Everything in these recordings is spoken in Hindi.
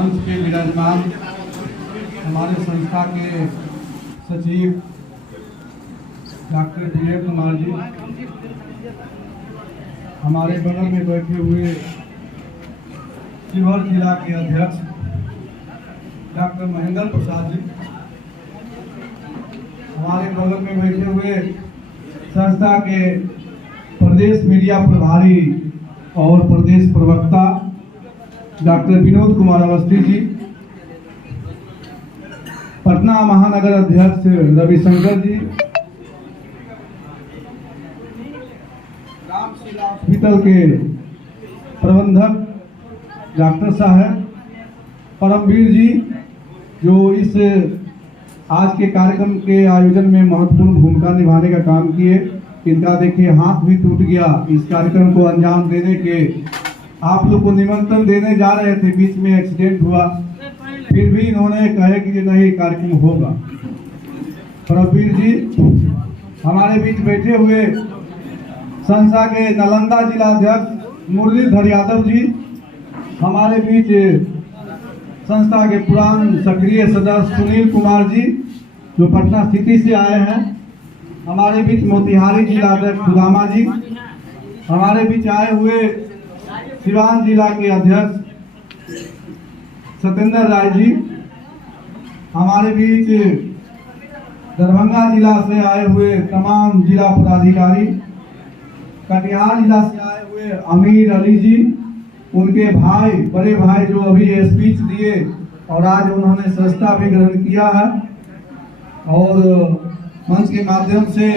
मंच के विराजमान हमारे संस्था के सचिव डॉक्टर विजय कुमार जी, हमारे बगल में बैठे हुए शिवहर जिला के अध्यक्ष डॉक्टर महेंद्र प्रसाद जी, हमारे बगल में बैठे हुए संस्था के प्रदेश मीडिया प्रभारी और प्रदेश प्रवक्ता डॉक्टर विनोद कुमार अवस्थी जी, पटना महानगर अध्यक्ष रविशंकर जी, रामशीला हॉस्पिटल के प्रबंधक डॉक्टर साहब, परमवीर जी जो इस आज के कार्यक्रम के आयोजन में महत्वपूर्ण भूमिका निभाने का काम किए। इनका देखिए हाथ भी टूट गया इस कार्यक्रम को अंजाम देने के। आप लोग को निमंत्रण देने जा रहे थे, बीच में एक्सीडेंट हुआ, फिर भी इन्होंने कहे कि नहीं कार्यक्रम होगा। परमवीर जी हमारे बीच बैठे हुए संस्था के नालंदा जिला अध्यक्ष मुरलीधर यादव जी, हमारे बीच संस्था के पुरान सक्रिय सदस्य सुनील कुमार जी जो पटना सिटी से आए हैं, हमारे बीच मोतिहारी जिला अध्यक्ष सुदामा जी, हमारे बीच आए हुए सिवान जिला के अध्यक्ष सत्येंद्र राय जी, हमारे बीच दरभंगा जिला से आए हुए तमाम जिला पदाधिकारी, कटिहार जिला से आए हुए अमीर अली जी, उनके भाई बड़े भाई जो अभी स्पीच दिए और आज उन्होंने सस्ता भी ग्रहण किया है और मंच के माध्यम से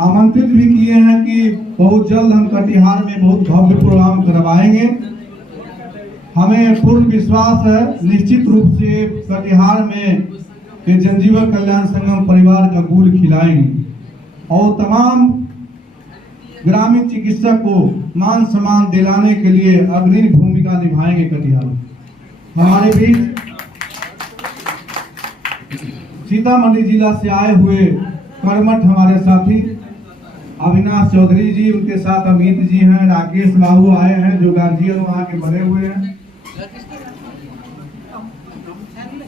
आमंत्रित भी किए हैं कि बहुत जल्द हम कटिहार में बहुत भव्य प्रोग्राम करवाएंगे। हमें पूर्ण विश्वास है निश्चित रूप से कटिहार में जनजीवन कल्याण संगम परिवार का गुल खिलाएंगे और तमाम ग्रामीण चिकित्सक को मान सम्मान दिलाने के लिए अग्रणी भूमिका निभाएंगे। कटिहार हमारे बीच सीतामढ़ी जिला से आए हुए कर्मठ हमारे साथी अविनाश चौधरी जी, उनके साथ अमित जी हैं, राकेश बाबू आए हैं जो गार्जियन वहाँ के बने हुए हैं।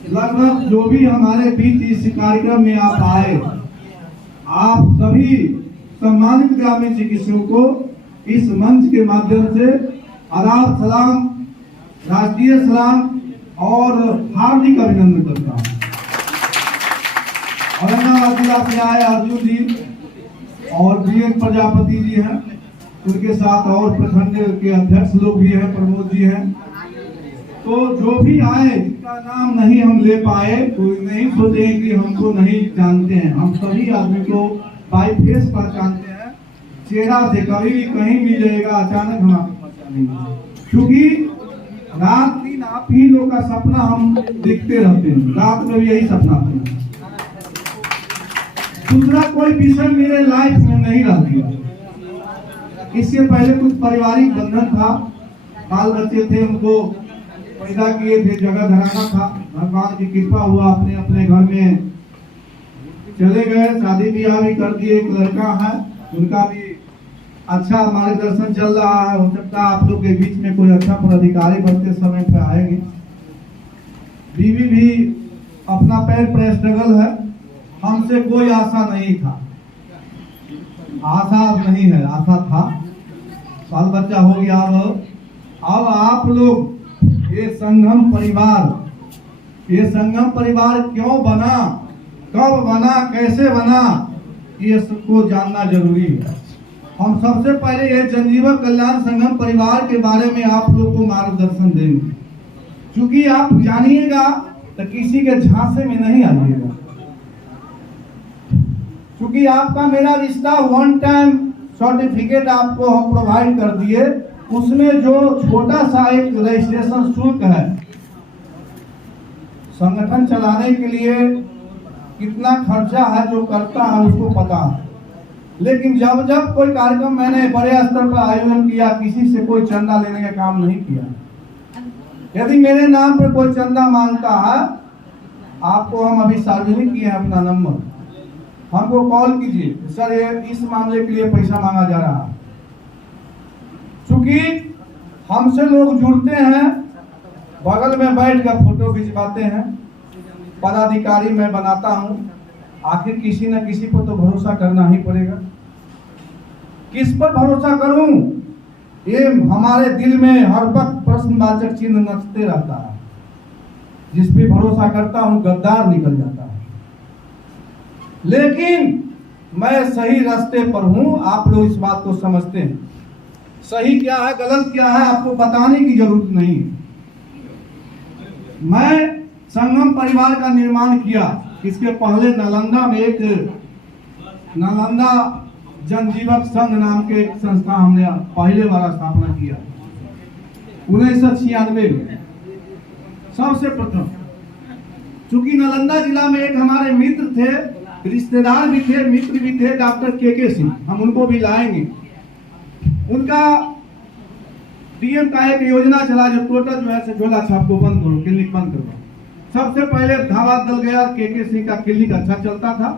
लगभग जो भी हमारे बीच इस कार्यक्रम में आप आए, आप सभी सम्मानित ग्रामीण चिकित्सकों को इस मंच के माध्यम से आदाब सलाम, राष्ट्रीय सलाम और हार्दिक अभिनंदन करता हूँ। औरंगाबाद जिला से आए अर्जुन जी और बीएन प्रजापति जी हैं, उनके साथ और प्रखंड के अध्यक्ष लोग भी हैं, प्रमोद जी हैं। तो जो भी आए जिनका नाम नहीं हम ले पाए तो नहीं सोचे कि हमको नहीं जानते हैं, हम सभी आदमी को बाई फेस पहचानते हैं, चेहरा से कभी भी कहीं मिल जाएगा अचानक हम आपको पहचानेंगे, क्योंकि रात दिन आप ही लोग का सपना हम देखते रहते हैं, रात में भी यही सपना आते हैं। दूसरा कोई विषय मेरे लाइफ में नहीं रह गया। इससे पहले कुछ पारिवारिक बंधन था, बाल बच्चे थे, उनको पैदा किए थे, जगह घराना था, भगवान की कृपा हुआ अपने अपने घर में चले गए, शादी ब्याह भी कर दिए। एक लड़का है, उनका भी अच्छा मार्गदर्शन चल रहा है। हो सकता है आप लोग के बीच में कोई अच्छा पदाधिकारी बनते समय पे आएंगे। बीवी भी अपना पैर पर स्ट्रगल है, हमसे कोई आशा नहीं था, आशा नहीं है, आशा था, बाल बच्चा हो गया। अब आप लोग ये संगम परिवार क्यों बना, कब बना, कैसे बना, ये सबको जानना जरूरी है। हम सबसे पहले ये जनजीवन कल्याण संगम परिवार के बारे में आप लोग को मार्गदर्शन देंगे, क्योंकि आप जानिएगा तो किसी के झांसे में नहीं आइएगा, क्योंकि आपका मेरा रिश्ता वन टाइम सर्टिफिकेट आपको हम प्रोवाइड कर दिए, उसमें जो छोटा सा एक रजिस्ट्रेशन शुल्क है, संगठन चलाने के लिए कितना खर्चा है जो करता है उसको पता है। लेकिन जब जब कोई कार्यक्रम मैंने बड़े स्तर पर आयोजन किया, किसी से कोई चंदा लेने का काम नहीं किया। यदि मेरे नाम पर कोई चंदा मांगता है, आपको हम अभी सार्वजनिक किए हैं अपना नंबर, हमको कॉल कीजिए, सर ये इस मामले के लिए पैसा मांगा जा रहा है। चूंकि हमसे लोग जुड़ते हैं बगल में बैठ कर फोटो खिंचवाते हैं, पदाधिकारी मैं बनाता हूं। आखिर किसी न किसी पर तो भरोसा करना ही पड़ेगा। किस पर भरोसा करूं, ये हमारे दिल में हर वक्त प्रश्नवाचक चिन्ह नचते रहता है। जिस पे भरोसा करता हूं गद्दार निकल जाता है। लेकिन मैं सही रास्ते पर हूं, आप लोग इस बात को समझते हैं। सही क्या है गलत क्या है आपको बताने की जरूरत नहीं है। मैं संगम परिवार का निर्माण किया। इसके पहले नालंदा में एक नालंदा जनजीवक संघ नाम के एक संस्था हमने पहले बार स्थापना किया 1996 में सबसे प्रथम। चूंकि नालंदा जिला में एक हमारे मित्र थे, रिश्तेदार भी थे, मित्र भी थे, डॉक्टर के सिंह, हम उनको भी लाएंगे। उनका डीएम का एक योजना चला जो टोटल जो है से झोला छाप को बंद करो, क्लिनिक बंद करो। सबसे पहले धावा दल गया। के सिंह का क्लिनिक अच्छा चलता था,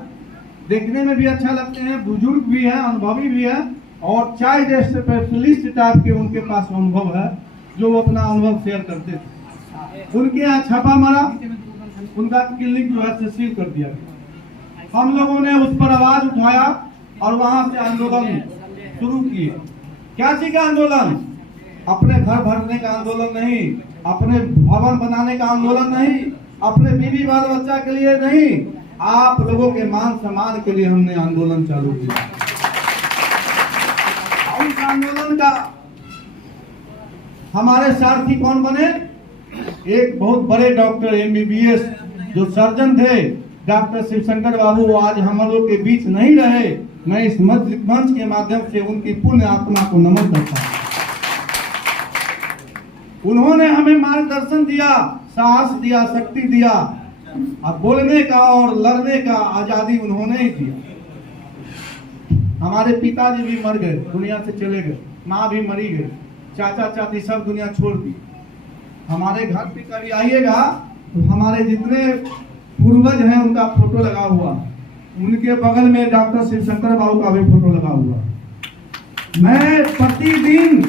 देखने में भी अच्छा लगते हैं, बुजुर्ग भी है, अनुभवी भी है और चाइल्ड स्पेशलिस्ट टाइप के उनके पास अनुभव है जो वो अपना अनुभव शेयर करते थे। उनके यहाँ छापा मारा, उनका क्लिनिक जो है से सील कर दिया गया। हम लोगों ने उस पर आवाज उठाया और वहां से आंदोलन शुरू किए। क्या चीज का आंदोलन? अपने घर भरने का आंदोलन नहीं, अपने भवन बनाने का आंदोलन नहीं, अपने बीवी बाल बच्चा के लिए नहीं, आप लोगों के मान सम्मान के लिए हमने आंदोलन चालू किया। उस आंदोलन का हमारे सारथी कौन बने? एक बहुत बड़े डॉक्टर MBBS जो सर्जन थे, डॉक्टर शिवशंकर बाबू, वो आज हम लोग के बीच नहीं रहे। मैं इस मंच के माध्यम से उनकी पुण्य आत्मा को नमन करता हूं। उन्होंने हमें मार्गदर्शन दिया, साहस दिया, शक्ति दिया, अब बोलने का और लड़ने का आजादी उन्होंने ही दिया। हमारे पिताजी भी मर गए, दुनिया से चले गए, माँ भी मरी गई, चाचा चाची सब दुनिया छोड़ दी। हमारे घर पे कभी आइएगा तो हमारे जितने पूर्वज हैं उनका फोटो लगा हुआ, उनके बगल में डॉक्टर शिवशंकर बाबू का भी फोटो लगा हुआ। मैं प्रतिदिन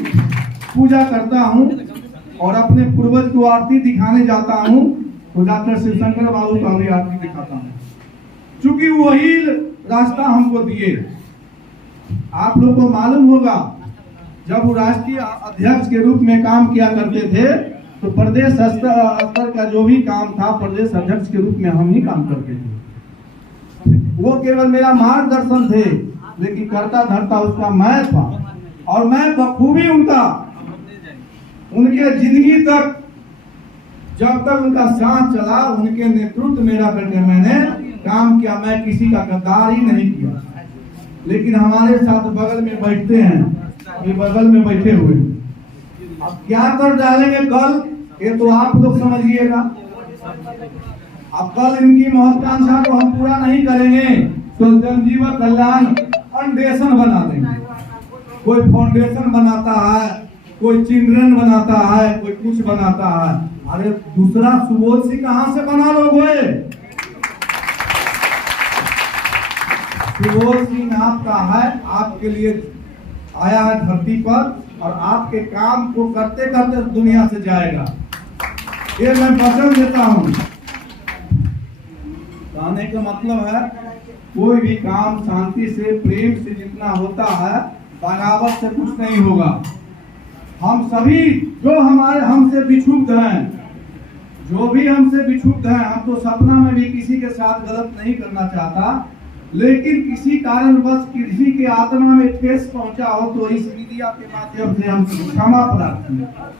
पूजा करता हूं और अपने पूर्वज को आरती दिखाने जाता हूं तो डॉक्टर शिवशंकर बाबू का भी आरती दिखाता हूं, क्योंकि वही रास्ता हमको दिए। आप लोग को मालूम होगा जब वो राष्ट्रीय अध्यक्ष के रूप में काम किया करते थे तो प्रदेश स्तर का जो भी काम था प्रदेश अध्यक्ष के रूप में हम ही काम करते थे। वो केवल मेरा मार्गदर्शन थे, लेकिन करता धरता उसका मैं था और मैं बखूबी उनके जिंदगी तक, जब तक उनका सांस चला, उनके नेतृत्व मेरा करके मैंने काम किया। मैं किसी का गद्दार ही नहीं किया। लेकिन हमारे साथ बगल में बैठते हैं, ये बगल में बैठे हुए, अब क्या कर डालेंगे कल ये तो आप लोग समझिएगा। अब कल इनकी महत्वाकांक्षा को हम पूरा नहीं करेंगे तो जनजीवन कल्याण फाउंडेशन बना देंगे। कोई फाउंडेशन बनाता है, कोई चिल्ड्रन बनाता है, कोई कुछ बनाता है। अरे दूसरा सुबोध सिंह कहां से बना लोगे? सुबोध सिंह आपका है, आपके लिए आया है धरती पर और आपके काम को करते करते दुनिया से जाएगा, ये मैं वचन देता हूं। कहने का मतलब है कोई भी काम शांति से, प्रेम से जितना होता है, बगावत से कुछ नहीं होगा। हम सभी जो हमसे बिछुक हैं, जो भी हमसे बिछुक हैं, हम तो सपना में भी किसी के साथ गलत नहीं करना चाहता, लेकिन किसी कारणवश किसी के आत्मा में ठेस पहुंचा हो तो इस मीडिया के माध्यम से हम क्षमा प्रार्थना करते।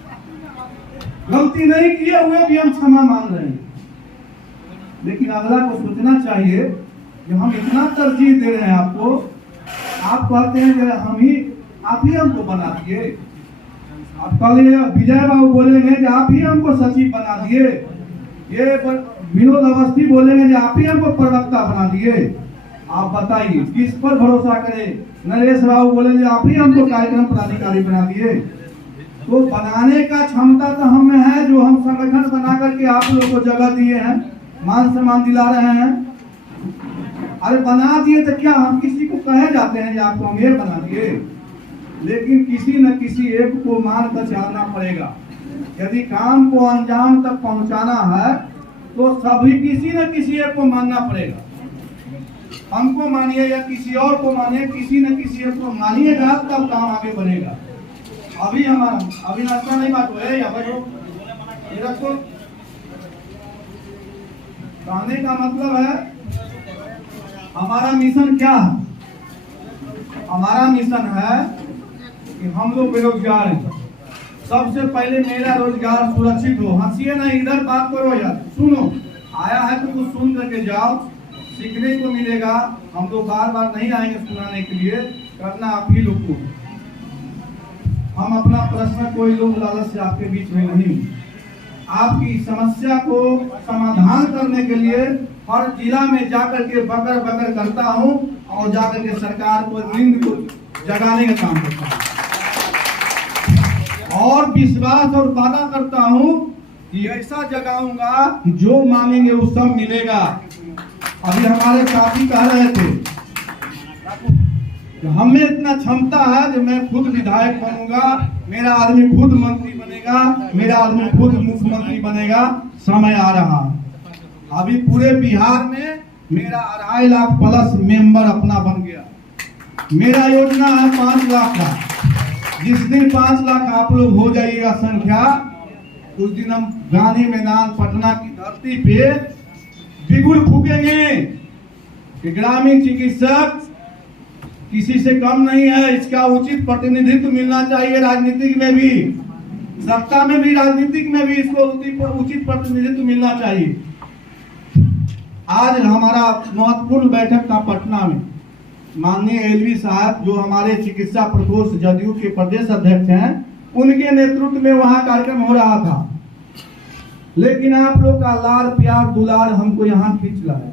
गलती नहीं किए हुए भी हम क्षमा मांग रहे हैं, लेकिन अगला को सोचना चाहिए कि हम इतना तरजीह दे रहे हैं आपको, आप कहते हैं कि आप ही हमको बना दिए। अब कल विजय बाबू बोलेंगे कि आप ही हमको सचिव बना दिए, ये विनोद अवस्थी बोलेंगे कि आप ही हमको प्रवक्ता बना दिए। आप बताइए किस पर भरोसा करें? नरेश बाबू बोलेंगे आप ही हमको कार्यक्रम पदाधिकारी बना दिए। तो बनाने का क्षमता तो हम में है, जो हम संगठन बना करके आप लोगों को जगह दिए हैं, मान सम्मान दिला रहे हैं। अरे बना दिए तो क्या हम किसी को कहे जाते हैं कि आपको हम ये बना दिए? लेकिन किसी न किसी एक को मान कर चलना पड़ेगा। यदि काम को अंजाम तक पहुंचाना है तो सभी किसी न किसी एक को मानना पड़ेगा। हमको मानिए या किसी और को मानिए, किसी न किसी एक को मानिएगा तब काम आगे बढ़ेगा। अभी नाश्ता नहीं बात हो या रखो। कहने का मतलब है हमारा मिशन क्या है? हमारा मिशन है कि हम लोग बेरोजगार हैं। सबसे पहले मेरा रोजगार सुरक्षित हो। हंसिए ना, इधर बात करो यार, सुनो। आया है तो कुछ सुन करके जाओ, सीखने को मिलेगा। हम लोग बार बार नहीं आएंगे सुनाने के लिए, करना आप ही लोग को। हम अपना प्रश्न कोई लोग लालच से आपके बीच में नहीं, आपकी समस्या को समाधान करने के लिए हर जिला में जाकर के बकर बकर करता हूं और जाकर के सरकार को नींद को जगाने का काम करता हूं और विश्वास और वादा करता हूं कि ऐसा जगाऊंगा कि जो मांगेंगे वो सब मिलेगा। अभी हमारे साथी कह रहे थे हमें इतना क्षमता है जो मैं खुद विधायक बनूंगा, मेरा आदमी खुद मंत्री बनेगा, मेरा आदमी खुद मुख्यमंत्री बनेगा। समय आ रहा है। अभी पूरे बिहार में मेरा 2.5 लाख प्लस मेंबर अपना बन गया। मेरा योजना है 5 लाख का। जिस दिन 5 लाख आप लोग हो जाइएगा संख्या, उस दिन हम गांधी मैदान पटना की धरती पे बिगुल फूकेंगे कि ग्रामीण चिकित्सक किसी से कम नहीं है। इसका उचित प्रतिनिधित्व मिलना चाहिए, राजनीतिक में भी, सत्ता में भी, राजनीतिक में भी इसको उचित प्रतिनिधित्व मिलना चाहिए। आज हमारा महत्वपूर्ण बैठक था पटना में। माननीय एलवी साहब जो हमारे चिकित्सा प्रकोष्ठ जदयू के प्रदेश अध्यक्ष हैं, उनके नेतृत्व में वहां कार्यक्रम हो रहा था। लेकिन आप लोग का लाड़ प्यार दुलार हमको यहाँ खींच लाया।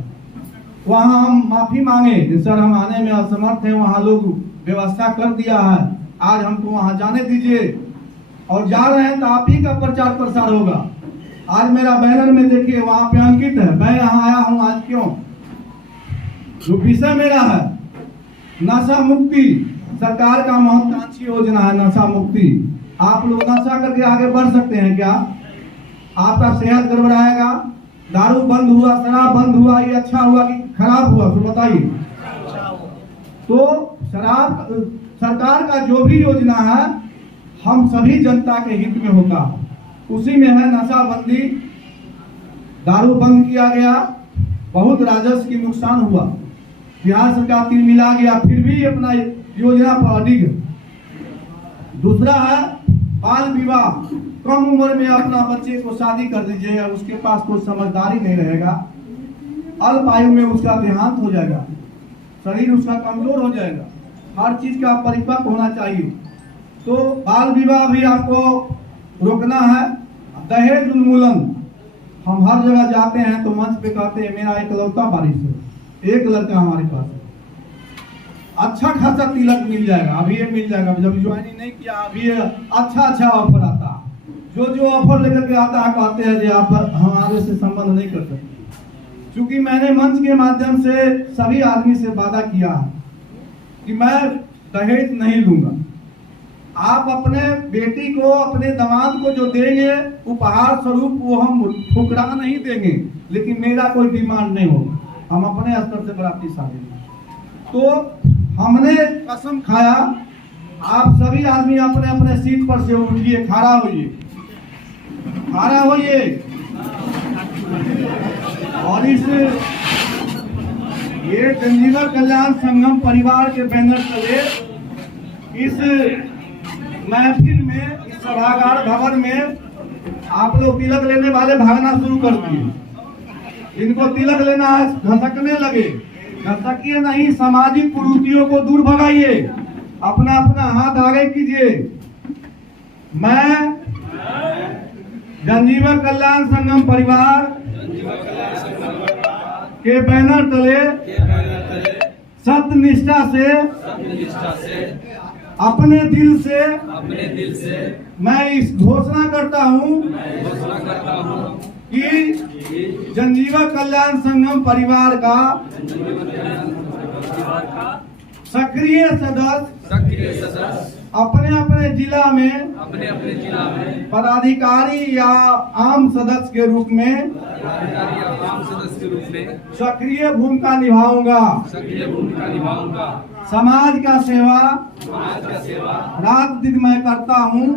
वहां हम माफी मांगे कि सर हम आने में असमर्थ हैं, वहां लोग व्यवस्था कर दिया है, आज हमको वहां जाने दीजिए। और जा रहे हैं तो आप ही का प्रचार प्रसार होगा। आज मेरा बैनर में देखिए वहां पे अंकित है, मैं यहाँ आया हूँ आज क्यों? जो विषय मेरा है नशा मुक्ति, सरकार का महत्वाकांक्षी योजना है नशा मुक्ति। आप लोग नशा करके आगे बढ़ सकते हैं क्या? आपका सेहत गड़बड़ाएगा। दारू बंद हुआ, शराब बंद हुआ, ये अच्छा हुआ कि खराब हुआ? तो बताइए। तो शराब सरकार का जो भी योजना है हम सभी जनता के हित में होता है। उसी में है नशा बंदी। दारू बंद किया गया, बहुत राजस्व की नुकसान हुआ, बिहार सरकार तीन मिला गया, फिर भी अपना योजना पर अडिग। दूसरा है बाल विवाह। कम उम्र में अपना बच्चे को शादी कर दीजिएगा, उसके पास कोई समझदारी नहीं रहेगा, अल्प आयु में उसका देहांत हो जाएगा, शरीर उसका कमजोर हो जाएगा। हर चीज का परिपक्व होना चाहिए। तो बाल विवाह भी आपको रोकना है। दहेज उन्मूलन, हम हर जगह जाते हैं तो मंच पे कहते हैं मेरा इकलौता वारिस है, एक लड़का हमारे पास है, अच्छा खासा तिलक मिल जाएगा। अभी ये मिल जाएगा, जब ज्वाइनिंग नहीं किया अभी ये अच्छा ऑफर आता है। जो ऑफर लेकर के आता है कहते हैं कि आप हमारे से संबंध नहीं कर सकते। क्योंकि मैंने मंच के माध्यम से सभी आदमी से वादा किया है कि मैं दहेज नहीं लूंगा। आप अपने बेटी को, अपने दामाद को जो देंगे उपहार स्वरूप, वो हम ठुकरा नहीं देंगे, लेकिन मेरा कोई डिमांड नहीं होगा। हम अपने स्तर से बराती शादी। तो हमने कसम खाया, आप सभी आदमी अपने अपने सीट पर से उठिए, खड़ा होइए, खड़ा होइए। और इस ये जंजीवर कल्याण संगम परिवार के बैनर तले इस महफिल में, इस सभागार भवन में आप लोग तिलक लेने वाले भागना शुरू कर दिए। इनको तिलक लेना है, घसकने लगे। घसकिए नहीं, सामाजिक कुरीतियों को दूर भगाइए, अपना अपना हाथ आगे कीजिए। मैं जंजीवर कल्याण संगम परिवार के बैनर तले सत्यनिष्ठा से अपने दिल से मैं इस घोषणा करता हूँ कि जंजीवर कल्याण संगम परिवार का सक्रिय सदस्य अपने अपने जिला में पदाधिकारी या आम सदस्य के रूप में सक्रिय भूमिका निभाऊंगा। समाज का सेवा रात दिन मैं करता हूँ,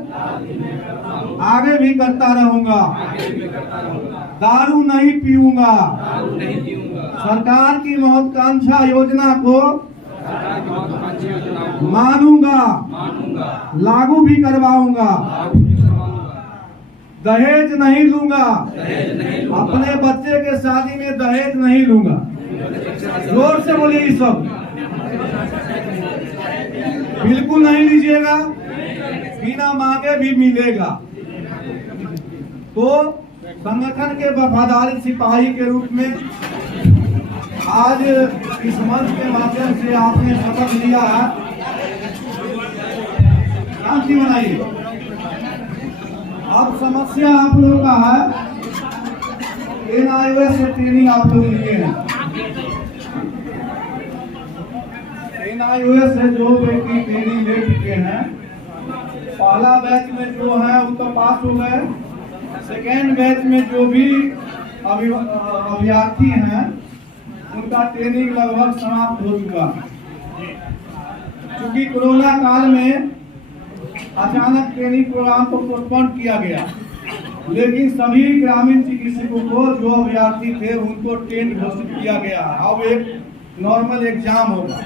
आगे भी करता रहूंगा। दारू नहीं पीऊंगा। सरकार की महत्वाकांक्षा योजना को मानूंगा, लागू भी करवाऊंगा। दहेज नहीं लूंगा। अपने बच्चे के शादी में दहेज नहीं लूंगा। जोर से बोलिए ये सब। बिल्कुल नहीं लीजिएगा, बिना मांगे भी मिलेगा। तो संगठन के वफादार सिपाही के रूप में आज इस मंच के माध्यम से आपने शपथ लिया है। शांति बनाइए। अब समस्या आप लोगों का है, NIOS से ट्रेनिंग आप लोग लिए हैं। NIOS से जो व्यक्ति ट्रेनिंग ले चुके हैं, पहला बैच में जो है वो तो पास हो गए। सेकेंड बैच में जो भी अभ्यर्थी हैं उनका ट्रेनिंग लगभग समाप्त हो चुका। क्योंकि कोरोना काल में अचानक ट्रेनिंग प्रोग्राम को पोस्टपोन किया गया, लेकिन सभी ग्रामीण चिकित्सकों को जो अभ्यर्थी थे उनको ट्रेन घोषित किया गया। अब एक नॉर्मल एग्जाम होगा,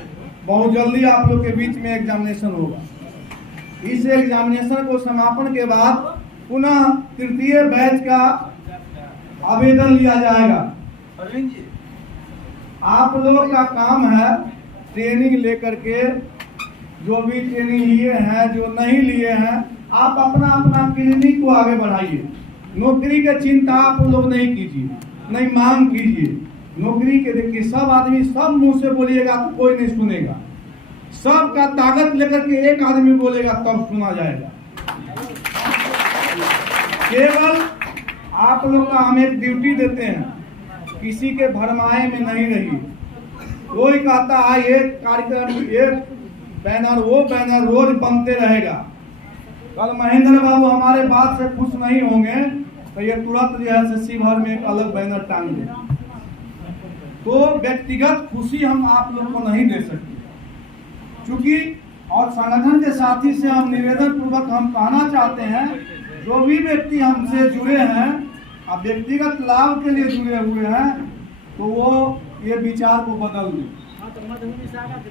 बहुत जल्दी आप लोग के बीच में एग्जामिनेशन होगा। इस एग्जामिनेशन को समापन के बाद पुनः तृतीय बैच का आवेदन लिया जाएगा। अरविंद जी, आप लोगों का काम है ट्रेनिंग लेकर के, जो भी ट्रेनिंग लिए हैं, जो नहीं लिए हैं, आप अपना अपना क्लिनिक को आगे बढ़ाइए। नौकरी की चिंता आप लोग नहीं कीजिए, नहीं मांग कीजिए। नौकरी के देखिए, सब आदमी सब मुंह से बोलिएगा तो कोई नहीं सुनेगा। सबका ताकत लेकर के एक आदमी बोलेगा तब सुना जाएगा। केवल आप लोग का हम एक ड्यूटी देते हैं, किसी के भरमाए में नहीं रहिए। कोई कहता है ये कार्यक्रम, ये बैनर, वो बैनर रोज बनते रहेगा। कल महेंद्र बाबू हमारे बात से खुश नहीं होंगे तो ये तुरंत जो है सी भर में एक अलग बैनर टांग दे। तो व्यक्तिगत खुशी हम आप लोग को नहीं दे सकते, क्योंकि और संगठन के साथी से हम निवेदन पूर्वक हम कहना चाहते हैं, जो भी व्यक्ति हमसे जुड़े हैं, अब व्यक्तिगत लाभ के लिए जुड़े हुए हैं, तो वो ये विचार को बदल दें।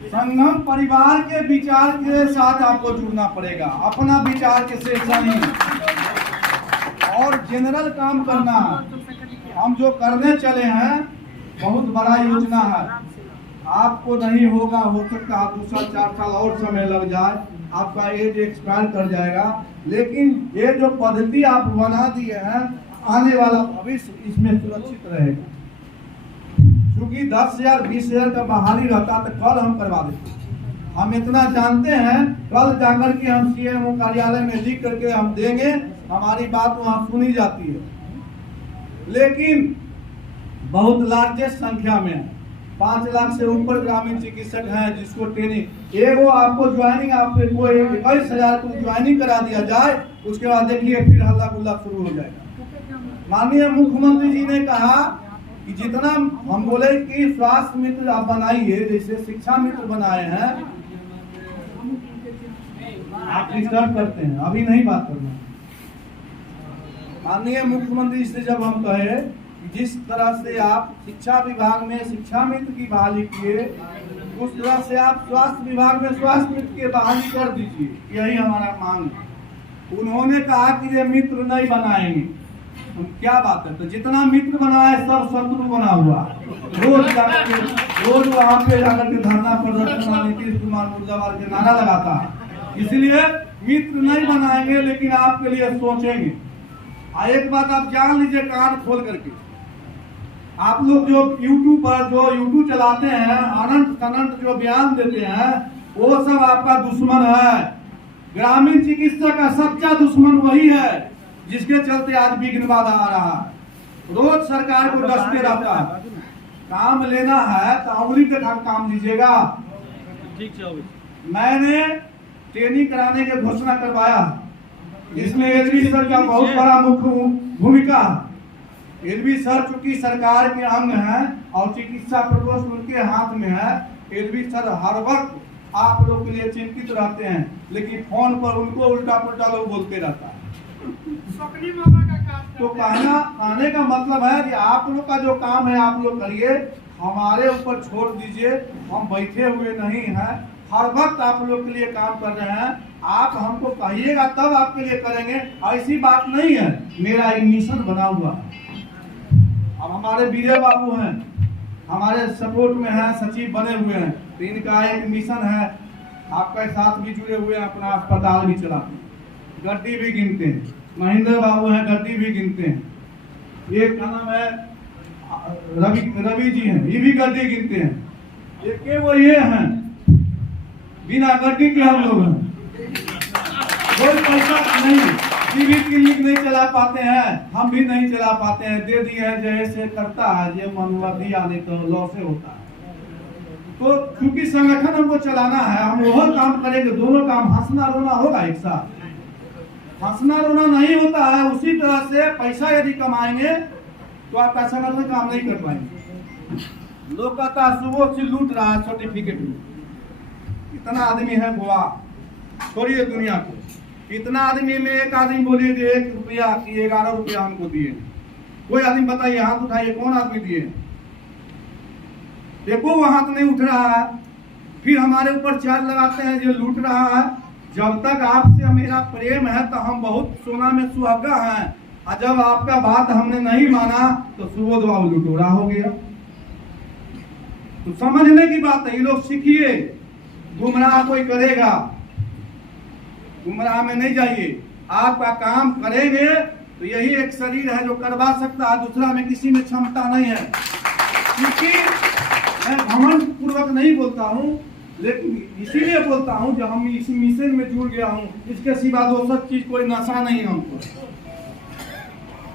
संगम परिवार के विचार के साथ आपको जुड़ना पड़ेगा, अपना विचार के से नहीं, और जनरल काम करना है। हम जो करने चले हैं बहुत बड़ा योजना है, आपको नहीं होगा, हो सकता है 2 साल 4 साल और समय लग जाए, आपका एज एक्सपायर कर जाएगा, लेकिन ये जो पद्धति आप बना दिए हैं, आने वाला भविष्य इसमें सुरक्षित रहेगा। क्योंकि 10,000 20,000 का बहाली रहता तो कल हम करवा देते। हम इतना जानते हैं, कल जाकर के हम CMO कार्यालय में लिख करके हम देंगे, हमारी बात वहाँ सुनी जाती है। लेकिन बहुत लार्जेस्ट संख्या में 5 लाख से ऊपर ग्रामीण चिकित्सक हैं जिसको ट्रेनिंग, एगो आपको ज्वाइनिंग, आपको 21,000 को ज्वाइनिंग करा दिया जाए, उसके बाद देखिए फिर हल्ला गुल्ला शुरू हो जाएगा। माननीय मुख्यमंत्री जी ने कहा कि जितना हम बोले कि स्वास्थ्य मित्र आप बनाइए, जैसे शिक्षा मित्र बनाए हैं, आप डिस्टर्ब करते हैं, अभी नहीं बात करना। माननीय मुख्यमंत्री से जब हम कहे जिस तरह से आप शिक्षा विभाग में शिक्षा मित्र की बहाली किए, उस तरह से आप स्वास्थ्य विभाग में स्वास्थ्य मित्र की बहाली कर दीजिए, यही हमारा मांग है। उन्होंने कहा कि ये मित्र नहीं बनाएंगे, क्या बात है? तो जितना मित्र बना है सब शत्रु बना हुआ। रोज वहाँ पे जाकर के धरना प्रदर्शन नीतीश कुमार मुर्दाबाद के नारा लगाता है। इसलिए मित्र नहीं बनाएंगे, लेकिन आपके लिए सोचेंगे। एक बात आप जान लीजिए कान खोल करके, आप लोग जो यूट्यूब पर जो यूट्यूब चलाते हैं, अनंत अनंत जो बयान देते हैं, वो सब आपका दुश्मन है। ग्रामीण चिकित्सा का सच्चा दुश्मन वही है जिसके चलते आज विघ्नवाद आ रहा है। रोज सरकार को डसते रहता है। काम लेना है तो उंगली पे काम लीजिएगा। मैंने ट्रेनिंग कराने की घोषणा करवाया। इसमें एलवी सर का बहुत बड़ा मुख्य भूमिका है। एलवी सर चूंकि सरकार के अंग हैं और चिकित्सा प्रकोष्ठ उनके हाथ में है। एलवी सर हर वक्त आप लोग के लिए चिंतित रहते हैं, लेकिन फोन पर उनको उल्टा पुल्टा लोग बोलते रहता है। तो कहने का मतलब है कि आप लोग का जो काम है आप लोग करिए, हमारे ऊपर छोड़ दीजिए। हम बैठे हुए नहीं हैं, हर वक्त आप लोग के लिए काम कर रहे हैं। आप हमको कहिएगा तब आपके लिए करेंगे, ऐसी बात नहीं है। मेरा एक मिशन बना हुआ है। अब हमारे विजय बाबू हैं, हमारे सपोर्ट में हैं, सचिव बने हुए हैं, तो इनका एक मिशन है, आपके साथ भी जुड़े हुए हैं, अपना अस्पताल भी चलाते हैं, गड्डी भी गिनते हैं। महेंद्र बाबू हैं, गड्डी भी गिनते हैं। एक का नाम है रवि जी हैं, ये भी गड्डी गिनते हैं। एक वो ये हैं, बिना गड्डी के हम लोग हैं, कोई पैसा नहीं, टीवी क्लिनिक नहीं चला पाते हैं, हम भी नहीं चला पाते हैं। दे दिए हैं जैसे करता है, ये मनुआ दिया नहीं तो लॉस होता है। तो क्योंकि संगठन हमको चलाना है, हम वो काम करेंगे, दोनों काम हंसना रोना होगा एक साथ। हंसना रोना नहीं होता है। उसी तरह से पैसा यदि कमाएंगे तो आपका संगठन काम नहीं कर पाएंगे। लोग कहता है सुबह से लूट रहा है सर्टिफिकेट में, इतना आदमी है गोवा, छोड़िए दुनिया को। इतना आदमी में एक आदमी बोलिए कि 1 रुपया कि 11 रुपया हमको दिए, कोई आदमी बताइए, हाथ उठाइए, कौन आदमी दिए? देखो वो हाथ नहीं उठ रहा है। फिर हमारे ऊपर चार्ज लगाते हैं जो लूट रहा है। जब तक आपसे मेरा प्रेम है तो हम बहुत सोना में सुहागा हैं, और जब आपका बात हमने नहीं माना तो सुबोध बाबू लुटोरा हो गया। तो समझने की बात है, ये लोग सीखिए। गुमराह कोई करेगा, गुमराह में नहीं जाइए। आपका काम करेंगे तो यही एक शरीर है जो करवा सकता है, दूसरा में किसी में क्षमता नहीं है। क्योंकि मैं घमंड पूर्वक नहीं बोलता हूँ, लेकिन इसीलिए बोलता हूँ जब हम इसी मिशन में जुड़ गया हूँ, इसके सिवा दूसरा चीज कोई नशा नहीं है हमको।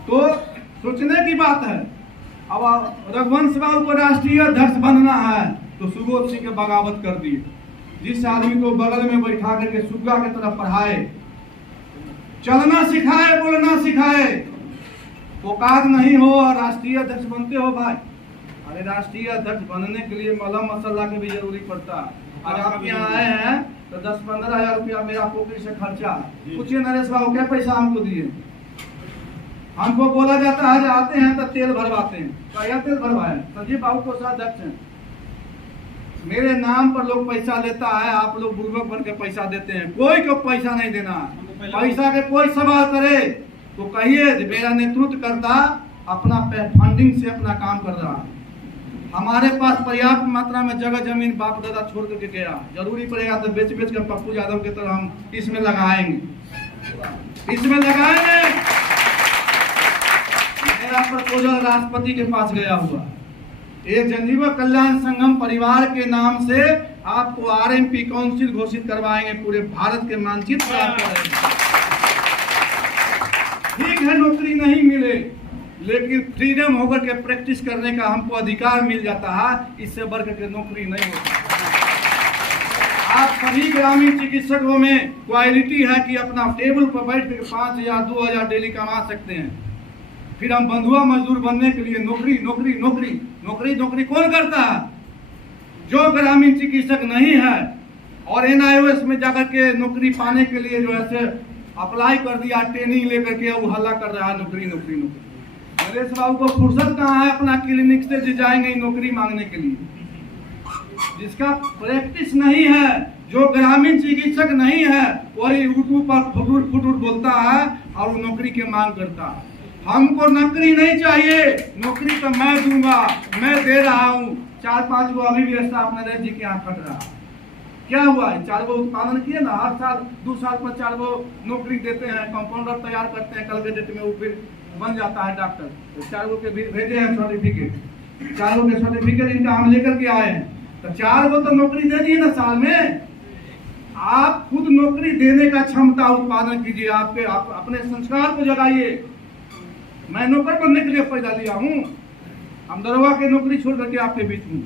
तो सोचने की बात है। अब रघुवंश बाबू को राष्ट्रीय अध्यक्ष बनना है तो सुबोध सिंह के बगावत कर दिए। जिस आदमी को बगल में बैठा करके सुग्गा की तरफ पढ़ाए, चलना सिखाए, बोलना सिखाए, औकात नहीं हो और राष्ट्रीय अध्यक्ष बनते हो भाई। अरे राष्ट्रीय अध्यक्ष बनने के लिए मलम मसाला की भी जरूरी पड़ता है। आज आप यहाँ आए हैं तो 10-15 हजार रुपया मेरा पॉकेट से खर्चा है। पूछिए नरेश बाबू क्या पैसा हमको दिए? हमको बोला जाता है आते हैं तो तेल भरवाते हैं, क्या तेल भरवाए? संजीव बाबू को अध्यक्ष हैं, मेरे नाम पर लोग पैसा लेता है, आप लोग बुर्बक बन के पैसा देते हैं। कोई को पैसा नहीं देना। पैसा के कोई सवाल करे तो कहिए मेरा नेतृत्व करता अपना फंडिंग से अपना काम कर रहा है। हमारे पास पर्याप्त मात्रा में जगह जमीन बाप दादा छोड़ करके गया, जरूरी पड़ेगा तो बेच बेच कर पप्पू यादव की तरह हम इसमें लगाएंगे, इसमें लगाएंगे। मेरा प्रपोजल राष्ट्रपति के पास गया हुआ, एक जनजीवन कल्याण संगम परिवार के नाम से आपको आरएमपी काउंसिल घोषित करवाएंगे, पूरे भारत के मानचित्र प्राप्त करेंगे। ठीक है नौकरी नहीं मिले, लेकिन फ्रीडम होकर के प्रैक्टिस करने का हमको अधिकार मिल जाता है, इससे बढ़कर के नौकरी नहीं होती। आप सभी ग्रामीण चिकित्सकों में क्वालिटी है कि अपना टेबल पर बैठ कर 5,000 2,000 डेली कमा सकते हैं। फिर हम बंधुआ मजदूर बनने के लिए नौकरी नौकरी नौकरी नौकरी नौकरी कौन करता है? जो ग्रामीण चिकित्सक नहीं है और NIOS में जाकर के नौकरी पाने के लिए जो है अप्लाई कर दिया, ट्रेनिंग लेकर के वो हल्ला कर रहा है नौकरी नौकरी नौकरी। नरेश बाबू को फुर्सत कहाँ है अपना क्लिनिक से जाएंगे नौकरी मांगने के लिए? जिसका प्रैक्टिस नहीं है, जो ग्रामीण चिकित्सक नहीं है, वही यूट्यूब पर फुटूर फुटूर बोलता है और वो नौकरी की मांग करता है। हमको नौकरी नहीं चाहिए, नौकरी तो मैं दूंगा, मैं दे रहा हूँ। 4-5 गो अभी भी स्टाफ नरेश जी के यहाँ खट रहा है। क्या हुआ? 4 गो उत्पादन किए ना, हर साल 2 साल पर 4 गो नौकरी देते हैं, कंपाउंडर तैयार करते हैं, कल के डेट में वो फिर बन जाता है डॉक्टर। तो 4 गो के भेजे हैं सर्टिफिकेट, 4 गो के सर्टिफिकेट इनका हम लेकर के आए हैं, तो 4 गो तो नौकरी दे दिए ना साल में। आप खुद नौकरी देने का क्षमता उत्पादन कीजिए, आपके अपने संस्कार को जगाइए। मैं नौकर बनने के लिए पैदा लिया हूँ, हम दरोगा की नौकरी छोड़ करके आपके बीच हूँ।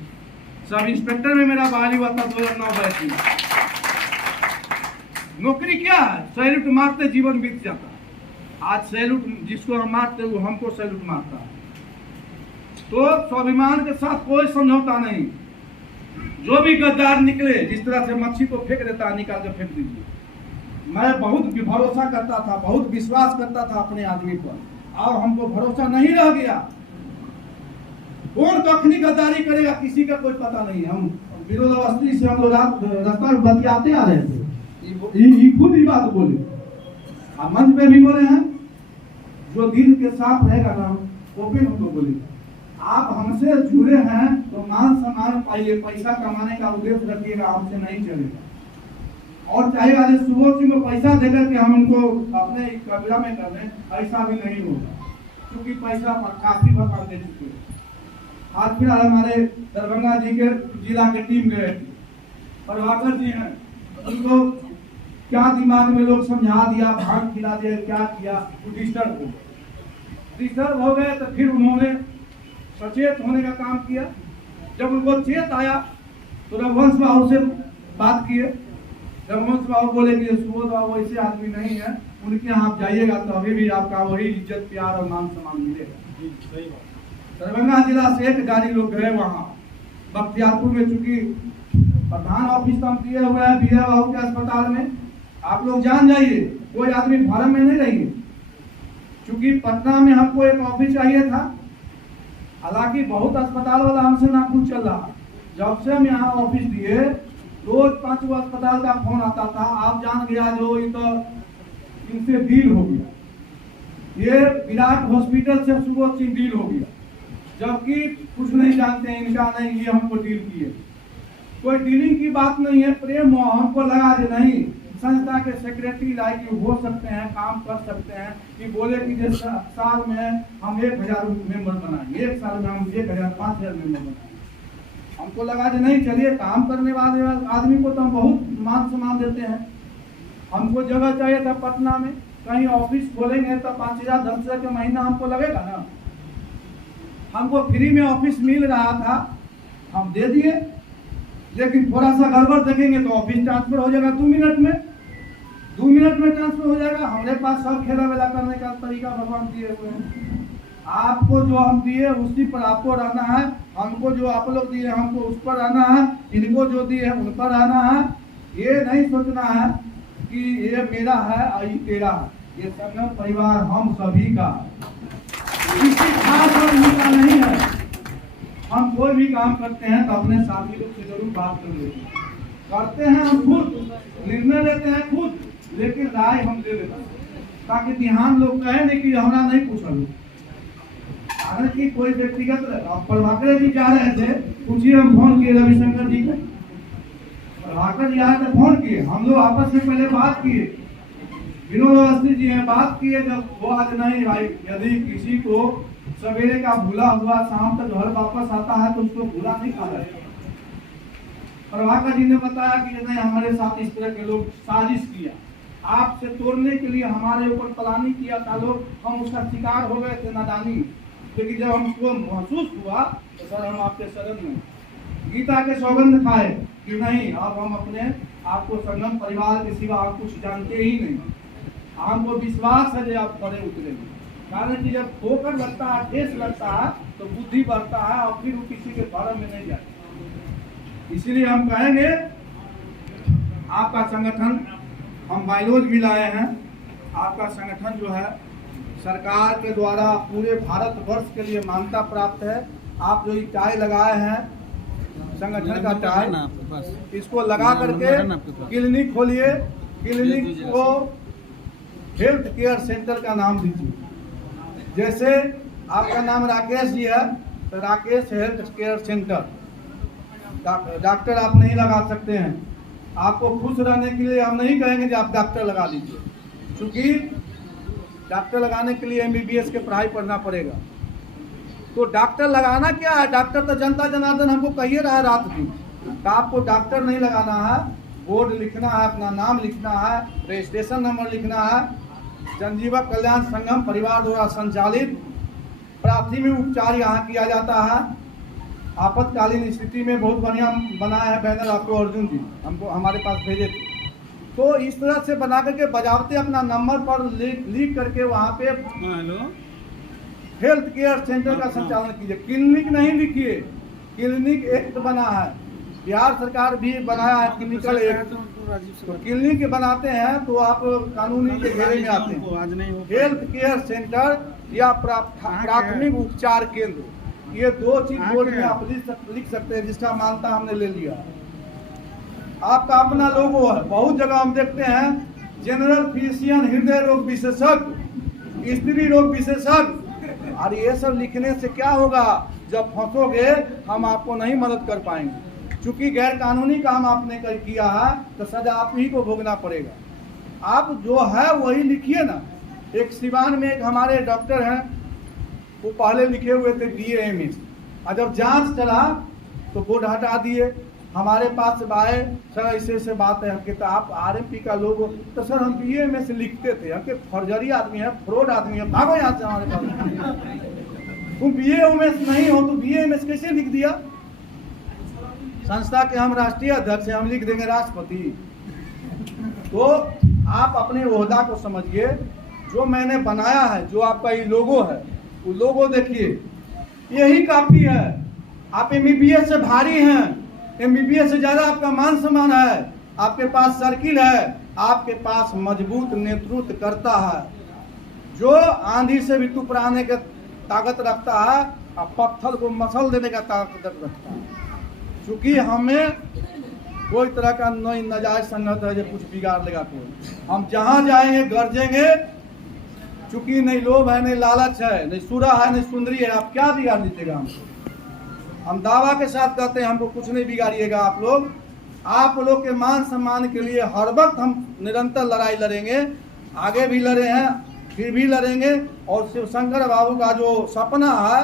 सब इंस्पेक्टर में मेरा बहाली हुआ था 2009 बैच में। नौकरी क्या है? सैल्यूट मारते जीवन बीत जाता है। आज सैल्यूट जिसको हम मारते वो हमको सैल्यूट मारता है। तो स्वाभिमान के साथ कोई समझौता नहीं। जो भी गद्दार निकले, जिस तरह से मच्छी को फेंक देता है, निकाल कर फेंक दीजिए। मैं बहुत भरोसा करता था, बहुत विश्वास करता था अपने आदमी पर, अब हमको भरोसा नहीं रह गया। कौन कखनी गद्दारी करेगा किसी का कोई पता नहीं। हम विनोद अवस्थी से हम लोग रास्ता में बतियाते आ रहे थे, ये खुद ही बात बोले, मंच पे भी बोले हैं। जो दिल के साफ रहेगा ना, ओपन होकर बोले, आप हमसे जुड़े हैं तो मान सम्मान पाइए, पैसा कमाने का उद्देश्य रखिएगा, हमसे नहीं चलेगा। और चाहे आज सुबोध सिंह को पैसा देकर के हम उनको अपने कब्जा में कर लें, ऐसा भी नहीं होगा, क्योंकि पैसा काफी भरपाई दे चुके हैं। आज फिर हमारे दरभंगा जी के जिला के टीम गए थे, प्रभाकर जी हैं, उनको क्या दिमाग में लोग समझा दिया, भांग खिला दिया, क्या किया, डिस्टर्ब हो गए। तो फिर उन्होंने सचेत होने का काम किया। जब उनको चेत आया तो रघुवंश बाबू से बात किए। रघुवंश बाबू बोले कि सुबोध बाबू ऐसे आदमी नहीं है, उनके यहाँ आप जाइएगा तो अभी भी आपका वही इज्जत प्यार और मान सम्मान मिलेगा। दरभंगा जिला से एक गाड़ी लोग गए वहाँ बख्तियारपुर में, चूंकि प्रधान ऑफिस तो हम दिए हुए हैं बीरा बाबू के अस्पताल में, आप लोग जान जाइए, कोई आदमी फार्म में नहीं रहिए। चूंकि पटना में हमको एक ऑफिस चाहिए था, हालांकि बहुत अस्पताल वाला हमसे नाखुश चल रहा। जब से हम यहाँ ऑफिस दिए, रोज 5 अस्पताल का फोन आता था, आप जान गया जो ये तो इनसे डील हो गया, ये विराट हॉस्पिटल से सुबोध सिंह डील हो गया, जबकि कुछ नहीं जानते हैं इनका, नहीं ये हमको डील किए। कोई डीलिंग की बात नहीं है, प्रेम हमको लगा दे नहीं, संस्था के सेक्रेटरी लाइक हो सकते हैं, काम कर सकते हैं, कि बोले कि जिस साल में हम 1000 मेंबर बनाएंगे, एक साल में हम 1000 5000 मेंबर बनाएंगे। हमको लगा कि नहीं, चलिए काम करने वाले आदमी को तो हम बहुत मान सम्मान देते हैं। हमको जगह चाहिए था पटना में, कहीं ऑफिस खोलेंगे तो 5000 10,000 का महीना हमको लगेगा ना। हमको फ्री में ऑफिस मिल रहा था, हम दे दिए, लेकिन थोड़ा सा गड़बड़ देखेंगे तो ऑफिस ट्रांसफर हो जाएगा 2 मिनट में, 2 मिनट में ट्रांसफर हो जाएगा। हमारे पास सब खेला वेला करने का तरीका भगवान दिए हुए हैं। आपको जो हम दिए उसी पर आपको रहना है, हमको जो आप लोग दिए हमको उस पर रहना है, इनको जो दिए उन पर रहना है। ये नहीं सोचना है कि ये मेरा है और ये तेरा है, ये संगम परिवार हम सभी का, किसी खास का नहीं है। हम कोई भी काम करते हैं तो अपने साथी लोग से जरूर बात कर लेते हैं, करते हैं हम खुद, निर्णय लेते हैं खुद, लेकिन राय हम दे देते हैं, ताकि ध्यान लोग कहे नहीं कि हमारा नहीं पूछा। अगर कि कोई व्यक्तिगत, प्रभाकर जी जा रहे थे, पूछिए, हम फोन किए रविशंकर जी को, प्रभाकर जी आए थे, फोन किए, हम लोग आपस में पहले बात किए, विनोद अवस्थी जी हैं, बात किए, जब वो आज नहीं भाई, यदि किसी को सवेरे का भूला हुआ शाम तक घर वापस आता है तो उसको भूला नहीं खा रहे। प्रभाकर जी ने बताया कि नहीं, हमारे साथ इस तरह के लोग साजिश किया, आपसे तोड़ने के लिए हमारे ऊपर प्लानिंग किया था लोग, हम उसका शिकार हो गए थे, नादानी। लेकिन जब हमको महसूस हुआ तो सर हम आपके शरण में गीता के सौगंध खाए कि नहीं, अब हम अपने आपको संगम परिवार के सिवा आप कुछ जानते ही नहीं। हमको विश्वास है कि आप खड़े उतरेंगे, कारण कि जब ठोकर लगता है, ठेस लगता है तो बुद्धि बढ़ता है और फिर वो किसी के भरम में नहीं जाता। इसीलिए हम कहेंगे आपका संगठन, हम बायोलॉज भी लाए हैं, आपका संगठन जो है सरकार के द्वारा पूरे भारत वर्ष के लिए मान्यता प्राप्त है। आप जो टाई लगाए हैं, संगठन का टाई, इसको लगा करके क्लिनिक खोलिए, क्लिनिक को हेल्थ केयर सेंटर का नाम दीजिए। जैसे आपका नाम राकेश जी है तो Rakesh health care centre, doctor आप नहीं लगा सकते हैं। आपको खुश रहने के लिए हम नहीं कहेंगे कि आप डॉक्टर लगा लीजिए, क्योंकि डॉक्टर लगाने के लिए MBBS के पढ़ाई पढ़ना पड़ेगा। तो डॉक्टर लगाना क्या है, डॉक्टर तो जनता जनार्दन हमको कहिए रहा है रात दिन, तो आपको डॉक्टर नहीं लगाना है, बोर्ड लिखना है, अपना नाम लिखना है, रजिस्ट्रेशन नंबर लिखना है। जनजीवन कल्याण संगम परिवार द्वारा संचालित प्राथमिक उपचार यहाँ किया जाता है। आपातकालीन स्थिति में बहुत बढ़िया बनाया है बैनर, आपको अर्जुन जी हमको हमारे पास भेजे थे। तो इस तरह से बना करके बजावते अपना नंबर पर लिख करके वहाँ पे हेलो हेल्थ केयर सेंटर का संचालन कीजिए। क्लिनिक नहीं लिखिए, क्लिनिक एक्ट बना है, बिहार सरकार भी बनाया है क्लिनिकल एक्ट। तो क्लिनिक बनाते हैं तो आप कानूनी के घेरे में आते हैं। हेल्थ केयर सेंटर या प्राथमिक उपचार केंद्र, ये दो चीज बोर्ड में आप लिख सकते हैं, जिसका मान्यता हमने ले लिया। आपका अपना लोगो है। बहुत जगह हम देखते हैं जनरल फिजिशियन, हृदय रोग विशेषज्ञ, स्त्री रोग विशेषज्ञ, और ये सब लिखने से क्या होगा, जब फंसोगे हम आपको नहीं मदद कर पाएंगे। चूंकि गैर कानूनी काम आपने किया है तो सजा आप ही को भोगना पड़ेगा। आप जो है वही लिखिए ना। एक सिवान में एक हमारे डॉक्टर हैं, वो पहले लिखे हुए थे BA-MS, और जब जांच चला तो बोर्ड हटा दिए। हमारे पास आए, सर ऐसे ऐसे बात है, हमके तो आप RMP का लोग, तो सर हम BA-MS लिखते थे, हमके फर्जरी आदमी है, फ्रॉड आदमी है, भागो यहाँ से हमारे पास। तुम BA-MS नहीं हो तो BA-MS कैसे लिख दिया? संस्था के हम राष्ट्रीय अध्यक्ष हैं, हम लिख देंगे राष्ट्रपति? तो आप अपने ओहदा को समझिए। जो मैंने बनाया है, जो आपका ये लोगो है, वो लोगो देखिए, यही काफी है। आप MBBS से भारी हैं, MBBS से ज्यादा आपका मान सम्मान है, आपके पास सर्किल है, आपके पास मजबूत नेतृत्व करता है, जो आंधी से भी टुकराने की ताकत रखता है और पत्थर को मसल देने का ताकत रखता है। क्योंकि हमें कोई तरह का नहीं नाजायज संगत है जो कुछ बिगाड़ लेगा कोई। हम जहाँ जाएंगे गरजेंगे, चूंकि नहीं लोभ है, नहीं लालच है, नहीं सुरा है, नहीं सुंदरी है, आप क्या बिगाड़ लीजिएगा हमको? हम दावा के साथ कहते हैं हमको कुछ नहीं बिगाड़िएगा आप लोग। आप लोग के मान सम्मान के लिए हर वक्त हम निरंतर लड़ाई लड़ेंगे, आगे भी लड़े हैं, फिर भी लड़ेंगे, और शिवशंकर बाबू का जो सपना है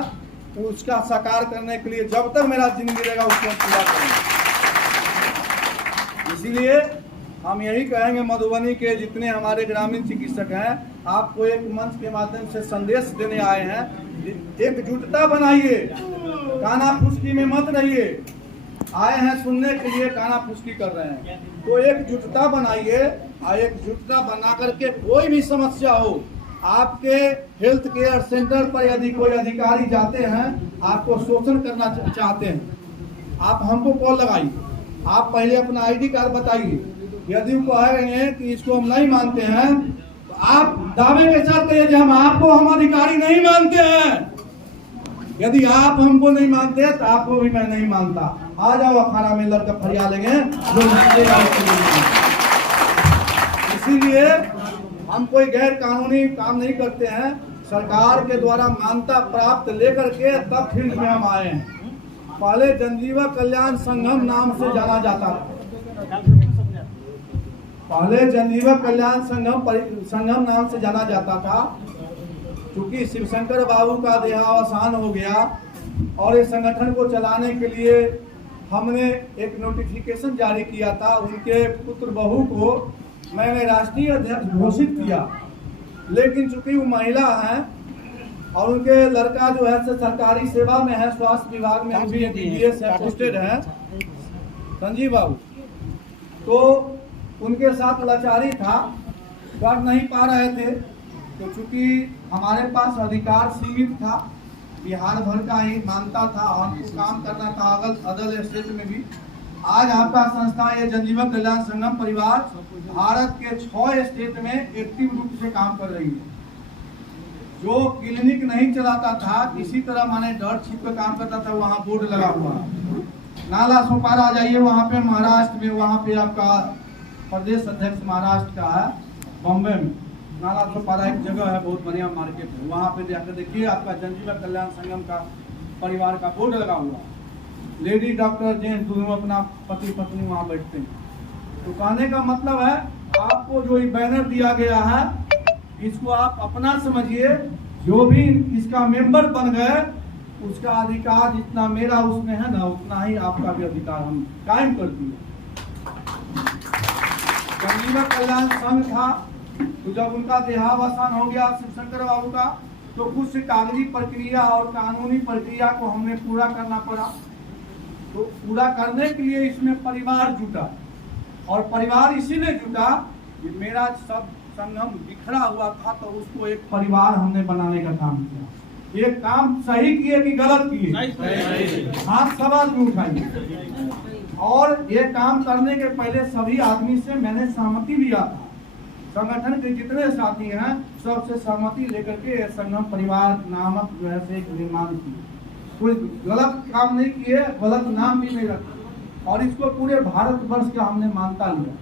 उसका साकार करने के लिए जब तक मेरा जिंदगी रहेगा उसको पूरा करेंगे। इसीलिए हम यही कहेंगे, मधुबनी के जितने हमारे ग्रामीण चिकित्सक हैं, आपको एक मंच के माध्यम से संदेश देने आए हैं, एकजुटता बनाइए, काना फुसकी में मत रहिए। आए हैं सुनने के लिए, काना फुसकी कर रहे हैं, तो एकजुटता बनाइए। और एकजुटता बना करके कोई भी समस्या हो, आपके हेल्थ केयर सेंटर पर यदि कोई अधिकारी जाते हैं, आपको शोषण करना चाहते हैं, आप हमको कॉल लगाइए। आप पहले अपना ID कार्ड बताइए। यदि वो कहेंगे कि इसको हम नहीं मानते हैं, तो आप दावे के साथ कहिए कि हम आपको हम अधिकारी नहीं मानते हैं। यदि आप हमको नहीं मानते तो आपको भी मैं नहीं मानता। आ जाओ अखाड़ा में लड़कर फरिया लेंगे। इसीलिए हम कोई गैर कानूनी काम नहीं करते हैं। सरकार के द्वारा मान्यता प्राप्त लेकर के तब फील्ड में हम आए हैं। पहले जनजीवन कल्याण संगम नाम से जाना जाता था, पहले जनजीवन कल्याण संगम नाम से जाना जाता था। क्योंकि शिवशंकर बाबू का देहावसान हो गया और इस संगठन को चलाने के लिए हमने एक नोटिफिकेशन जारी किया था। उनके पुत्र बहू को मैंने राष्ट्रीय अध्यक्ष घोषित किया, लेकिन चूंकि वो महिला हैं और उनके लड़का जो है सरकारी सेवा में है, स्वास्थ्य विभाग में भी MBBS है, पोस्टेड है, संजीव बाबू, तो उनके साथ लाचारी था, कर नहीं पा रहे थे। तो चूंकि हमारे पास अधिकार सीमित था, बिहार भर का ही मानता था और हमको काम करना था अदर स्टेट में भी। आज आपका संस्था ये जनजीवन कल्याण संगम परिवार भारत के 6 स्टेट में एक्टिव रूप से काम कर रही है। जो क्लिनिक नहीं चलाता था, किसी तरह माने डर छिप पे काम करता था, वहाँ बोर्ड लगा हुआ। नाला सोपारा जाइए, वहाँ पे महाराष्ट्र में, वहाँ पे आपका प्रदेश अध्यक्ष महाराष्ट्र का है, बॉम्बे में नाला सोपारा एक जगह है, बहुत बढ़िया मार्केट है, वहाँ पे जाकर देखिए आपका जनजीवन कल्याण संगम का परिवार का बोर्ड लगा हुआ। लेडी डॉक्टर जेंट्स दोनों अपना पति पत्नी वहाँ बैठते हैं। तो कहने का मतलब है, आपको जो बैनर दिया गया है इसको आप अपना समझिए। जो भी इसका मेंबर बन गए उसका अधिकार जितना मेरा उसमें है ना, उतना ही आपका भी अधिकार हम कायम कर दिए। जनजीवन कल्याण संघ था, तो जब उनका देहावसान हो गया शिवशंकर बाबू का, तो कुछ कागजी प्रक्रिया और कानूनी प्रक्रिया को हमें पूरा करना पड़ा। तो पूरा करने के लिए इसमें परिवार जुटा और परिवार इसीलिए जुटा कि मेरा सब संगम बिखरा हुआ था, तो उसको एक परिवार हमने बनाने का काम किया। ये काम सही किए कि गलत किए? हाथ सवाल भी उठाइए। और ये काम करने के पहले सभी आदमी से मैंने सहमति लिया था। संगठन के जितने साथी हैं सबसे सहमति लेकर के संगम परिवार नामक जो है एक निर्माण किया। कोई गलत काम नहीं किए, गलत नाम भी नहीं रखे, और इसको पूरे भारतवर्ष का हमने मान्यता लिया।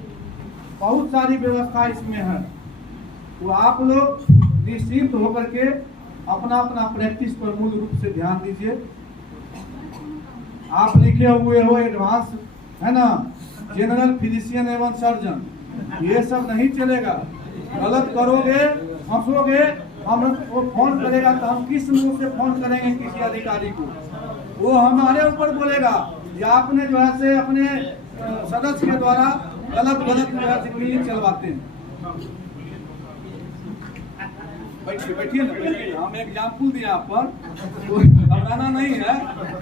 बहुत सारी व्यवस्था इसमें है, तो आप लोग निश्चित होकर के अपना अपना प्रैक्टिस पर मूल रूप से ध्यान दीजिए। आप लिखे हुए हो एडवांस, है ना, जनरल फिजिशियन एवं सर्जन, ये सब नहीं चलेगा। गलत करोगे, फंसोगे, हम वो फोन करेगा तो हम किस मुंह से फोन करेंगे किसी अधिकारी को? वो हमारे ऊपर बोलेगा कि आपने जो है से अपने सदस्य के द्वारा गलत जो है क्लिनिक चलवाते हैं। बैठिए ना, बैठिए। हम एग्जाम्पल दिया आप पर, घबराना नहीं है,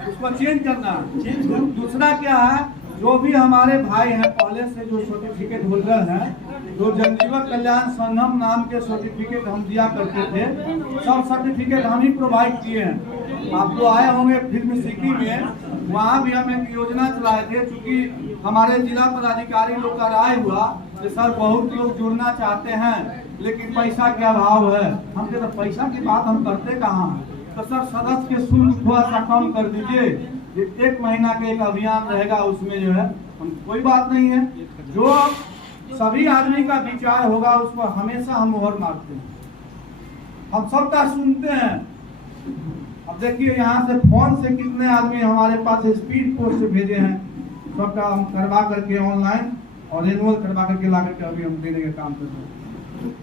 उसको चेंज करना है। दूसरा क्या है, जो भी हमारे भाई हैं पहले से जो सर्टिफिकेट होल्डर हैं, जो जनजीवन कल्याण संगम नाम के सर्टिफिकेट हम दिया करते थे, सब सर्टिफिकेट हम ही प्रोवाइड किए हैं। आप जो आए होंगे फिल्म सिटी में, वहाँ भी हम एक योजना चलाए थे। चूँकि हमारे जिला पदाधिकारी लोग का राय हुआ कि सर बहुत लोग जुड़ना चाहते हैं लेकिन पैसा के अभाव है। हम कहते पैसा की बात हम करते कहाँ हैं, तो सर सदस्य के शुल्क थोड़ा सा कम कर दीजिए, 1 महीना के एक अभियान रहेगा, उसमें जो है हम कोई बात नहीं है। जो सभी आदमी का विचार होगा उसको हमेशा हम मोहर मारते हैं, हम सबका सुनते हैं। अब देखिए यहाँ से फोन से कितने आदमी हमारे पास स्पीड पोस्ट भेजे हैं, सबका हम करवा करके ऑनलाइन और रिन्यूअल करवा करके ला करके अभी हम देने का काम कर रहे हैं।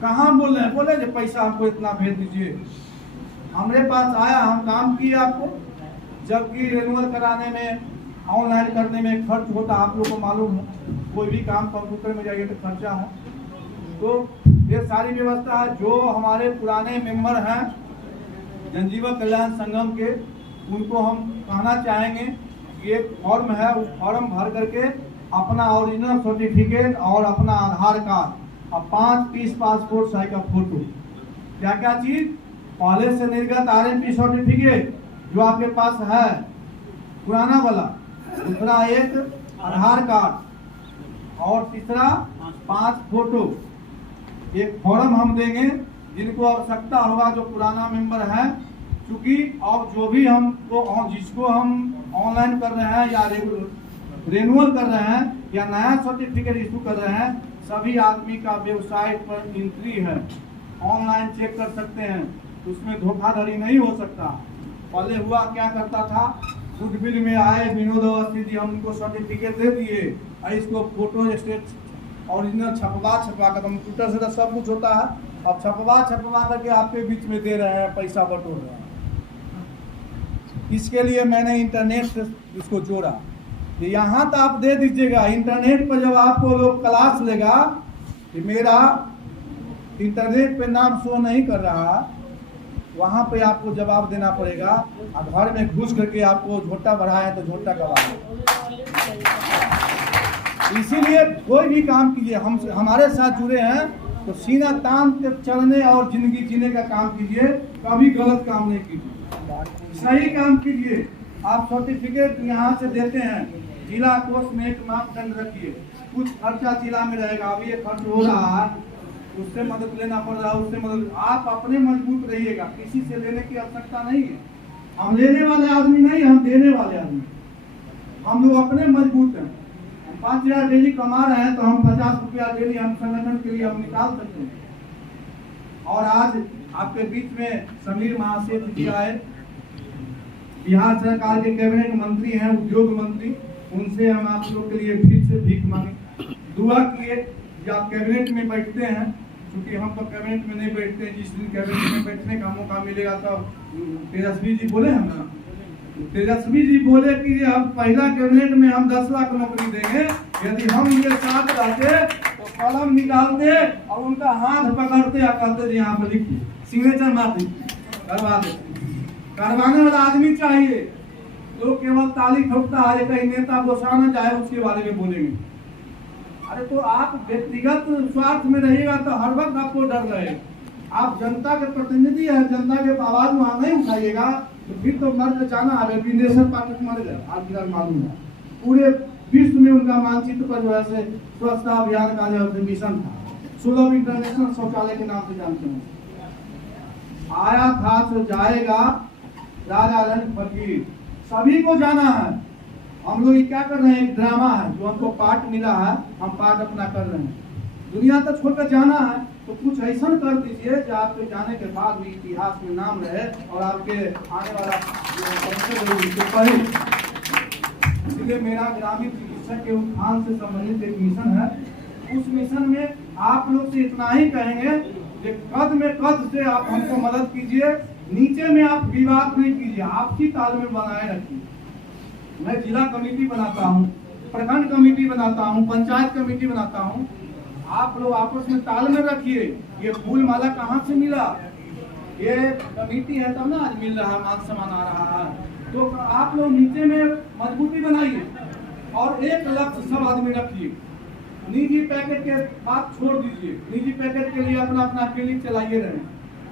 कहाँ बोल रहे हैं, बोले जो पैसा हमको इतना भेज दीजिए। हमारे पास आया, हम काम किए आपको, जबकि रिन्यूअल कराने में, ऑनलाइन करने में खर्च होता, आप लोगों को मालूम है। कोई भी काम कंप्यूटर में जाइए तो खर्चा है। तो ये सारी व्यवस्था है। जो हमारे पुराने मेंबर हैं जनजीवन कल्याण संगम के, उनको हम कहना चाहेंगे कि एक फॉर्म है, उस फॉर्म भर करके अपना ओरिजिनल सर्टिफिकेट और अपना आधार कार्ड और 5 पीस पासपोर्ट साइज का फोटो, क्या क्या चीज, पहले से निर्गत RMP सर्टिफिकेट जो आपके पास है पुराना वाला, दूसरा एक आधार कार्ड और तीसरा 5 फोटो। एक फॉर्म हम देंगे, जिनको आवश्यकता होगा जो पुराना मेंबर है, क्योंकि अब जो भी हमको जिसको हम ऑनलाइन कर रहे हैं या रिन्यूअल कर रहे हैं या नया सर्टिफिकेट इशू कर रहे हैं, सभी आदमी का वेबसाइट पर एंट्री है, ऑनलाइन चेक कर सकते हैं, उसमें धोखाधड़ी नहीं हो सकता। पहले हुआ क्या करता था, गुडविल में आए विनोद अवस्थी जी, हम उनको सर्टिफिकेट दे दिए और इसको फोटो स्टेट ओरिजिनल छपवा कर, कंप्यूटर से तो सब कुछ होता है, अब छपवा करके आपके बीच में दे रहे हैं, पैसा बटोर रहे हैं। इसके लिए मैंने इंटरनेट से इसको जोड़ा। यहाँ तो आप दे दीजिएगा, इंटरनेट पर जब आपको लोग क्लास लेगा कि मेरा इंटरनेट पे नाम शो नहीं कर रहा, वहाँ पे आपको जवाब देना पड़ेगा। और घर में घुस करके आपको झोटा बढ़ाया तो झोटा गवाए। इसीलिए कोई भी काम कीजिए, हम हमारे साथ जुड़े हैं तो सीना तान के चलने और जिंदगी जीने का काम कीजिए, कभी गलत काम नहीं कीजिए, सही काम कीजिए। आप सर्टिफिकेट यहाँ से देते हैं, जिला कोष में एक मापदंड रखिए, कुछ खर्चा जिला में रहेगा, अभी ये खर्च हो रहा है, उससे मदद लेना पड़ रहा है, उससे मदद, आप अपने मजबूत रहिएगा, किसी से लेने की आवश्यकता नहीं है। हम लेने वाले आदमी नहीं, हम देने वाले आदमी, हम लोग अपने मजबूत हैं। 5,000 डेली कमा रहे हैं तो हम 50 रुपया डेली हम संगठन के लिए हम निकाल सकते हैं। और आज आपके बीच में समीर महासेठ जी आए, बिहार सरकार के कैबिनेट मंत्री हैं, उद्योग मंत्री, उनसे हम आप लोग के लिए फिर से भीख मांगे, दुआ किए कि आप कैबिनेट में बैठते हैं, क्योंकि हम तो कैबिनेट में नहीं बैठते। जिस दिन कैबिनेट में बैठने का मौका मिलेगा तो तेजस्वी जी बोले हम ना, तेजस्वी जी बोले कि हम पहला कैबिनेट में हम 10 लाख नौकरी देंगे, यदि हम उनके साथ रहते तो कलम निकालते और उनका हाथ पकड़ते और कहते जी यहाँ पर लिखिए, सिग्नेचर मार दीजिए, करवा देते। करवाने वाला आदमी चाहिए, तो केवल ताली ठोकता है, कहीं नेता गोसा न जाए उसके बारे में बोलेंगे। अरे तो आप व्यक्तिगत स्वार्थ में रहिएगा तो हर वक्त आपको डर रहेगा। आप जनता के प्रतिनिधि है, जनता के आवाज वहां नहीं उठाइएगा तो फिर तो मर के जाना है। विदेशर पार्टी मर गए, आपको मालूम है पूरे विश्व में उनका मानचित्र पर जो है से स्वच्छता अभियान का जो है मिशन था, सुलभ इंटरनेशनल शौचालय के नाम से जानते हैं। आया था तो जाएगा, राजा रंग फकीर, सभी को जाना है। हम लोग क्या कर रहे हैं, एक ड्रामा है जो हमको पार्ट मिला है, हम पार्ट अपना कर रहे हैं। दुनिया तक छोड़कर जाना है तो कुछ ऐसा कर दीजिए जो आपके जाने के बाद भी इतिहास में नाम रहे और आपके आने वाला पढ़े। इसलिए मेरा ग्रामीण चिकित्सक के उत्थान से संबंधित एक मिशन है। उस मिशन में आप लोग से इतना ही कहेंगे कि कद में कद से आप हमको मदद कीजिए, नीचे में आप विवाद नहीं कीजिए, आपसी तालमेल बनाए रखिए। मैं जिला कमेटी बनाता हूँ, प्रखंड कमेटी बनाता हूँ, पंचायत कमेटी बनाता हूँ। आप लोग आपस में तालमेल रखिए। ये फूल माला कहाँ से मिला, ये कमेटी है तब ना आज मिल रहा है, मान सम्मान आ रहा है। तो आप लोग नीचे में मजबूती बनाइए और एक लक्ष्य सब आदमी रखिए। निजी पैकेज के बात छोड़ दीजिए, निजी पैकेज के लिए अपना अपना क्लिनिक चलाइए रहे,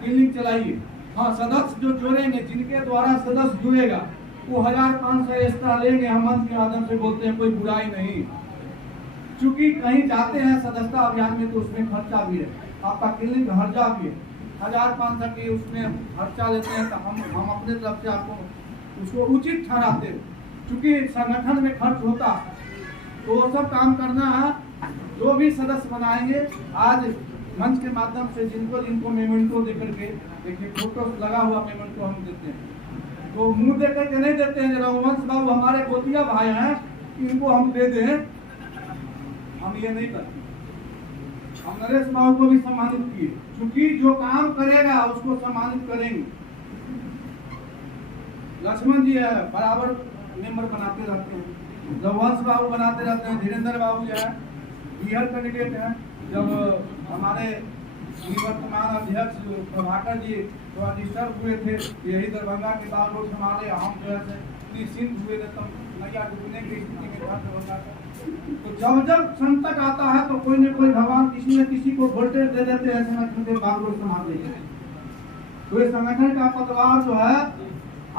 क्लिनिक चलाइए। हाँ, सदस्य जो जोड़ेंगे, जिनके द्वारा सदस्य जुड़ेगा वो 1500 एक्स्ट्रा लेंगे। हम मंच के माध्यम से बोलते हैं, कोई बुराई नहीं। चूंकि कहीं जाते हैं सदस्यता अभियान में तो उसमें खर्चा भी है, आपका क्लिनिक खर्चा भी है, 1500 की उसमें खर्चा लेते हैं। तो हम अपने तरफ से आपको उसको उचित ठहराते हैं। चूंकि संगठन में खर्च होता तो वो सब काम करना है। जो भी सदस्य बनाएंगे आज मंच के माध्यम से जिनको मेमेंटो देकर के, देखिए फोटो लगा हुआ मेमेंटो हम देते हैं। तो मुंह देख करके नहीं देते हैं। रघुवंश बाबू हमारे गोतिया भाई हैं, इनको हम दे दें, हम ये नहीं करते। हम नरेश बाबू को भी सम्मानित किए, क्योंकि जो काम करेगा उसको सम्मानित करेंगे। लक्ष्मण जी है, बराबर मेंबर बनाते रहते हैं, रघुवंश बाबू बनाते रहते हैं, धीरेन्द्र बाबू जो है बिहार कैंडिडेट हैं। जब हमारे निवर्तमान अध्यक्ष प्रभाकर जी थोड़ा डिस्टर्ब हुए थे, यही दरभंगा के बाल रोड हमारे, हम जो है निश्चिंत हुए थे, तब नैया डूबने की स्थिति में था दरभंगा का। तो जब संकट आता है तो कोई न कोई भगवान किसी न किसी को वोल्टेज दे देते हैं, संगठन के बाल रोड संभाल देते हैं। तो ये संगठन का पतवार जो है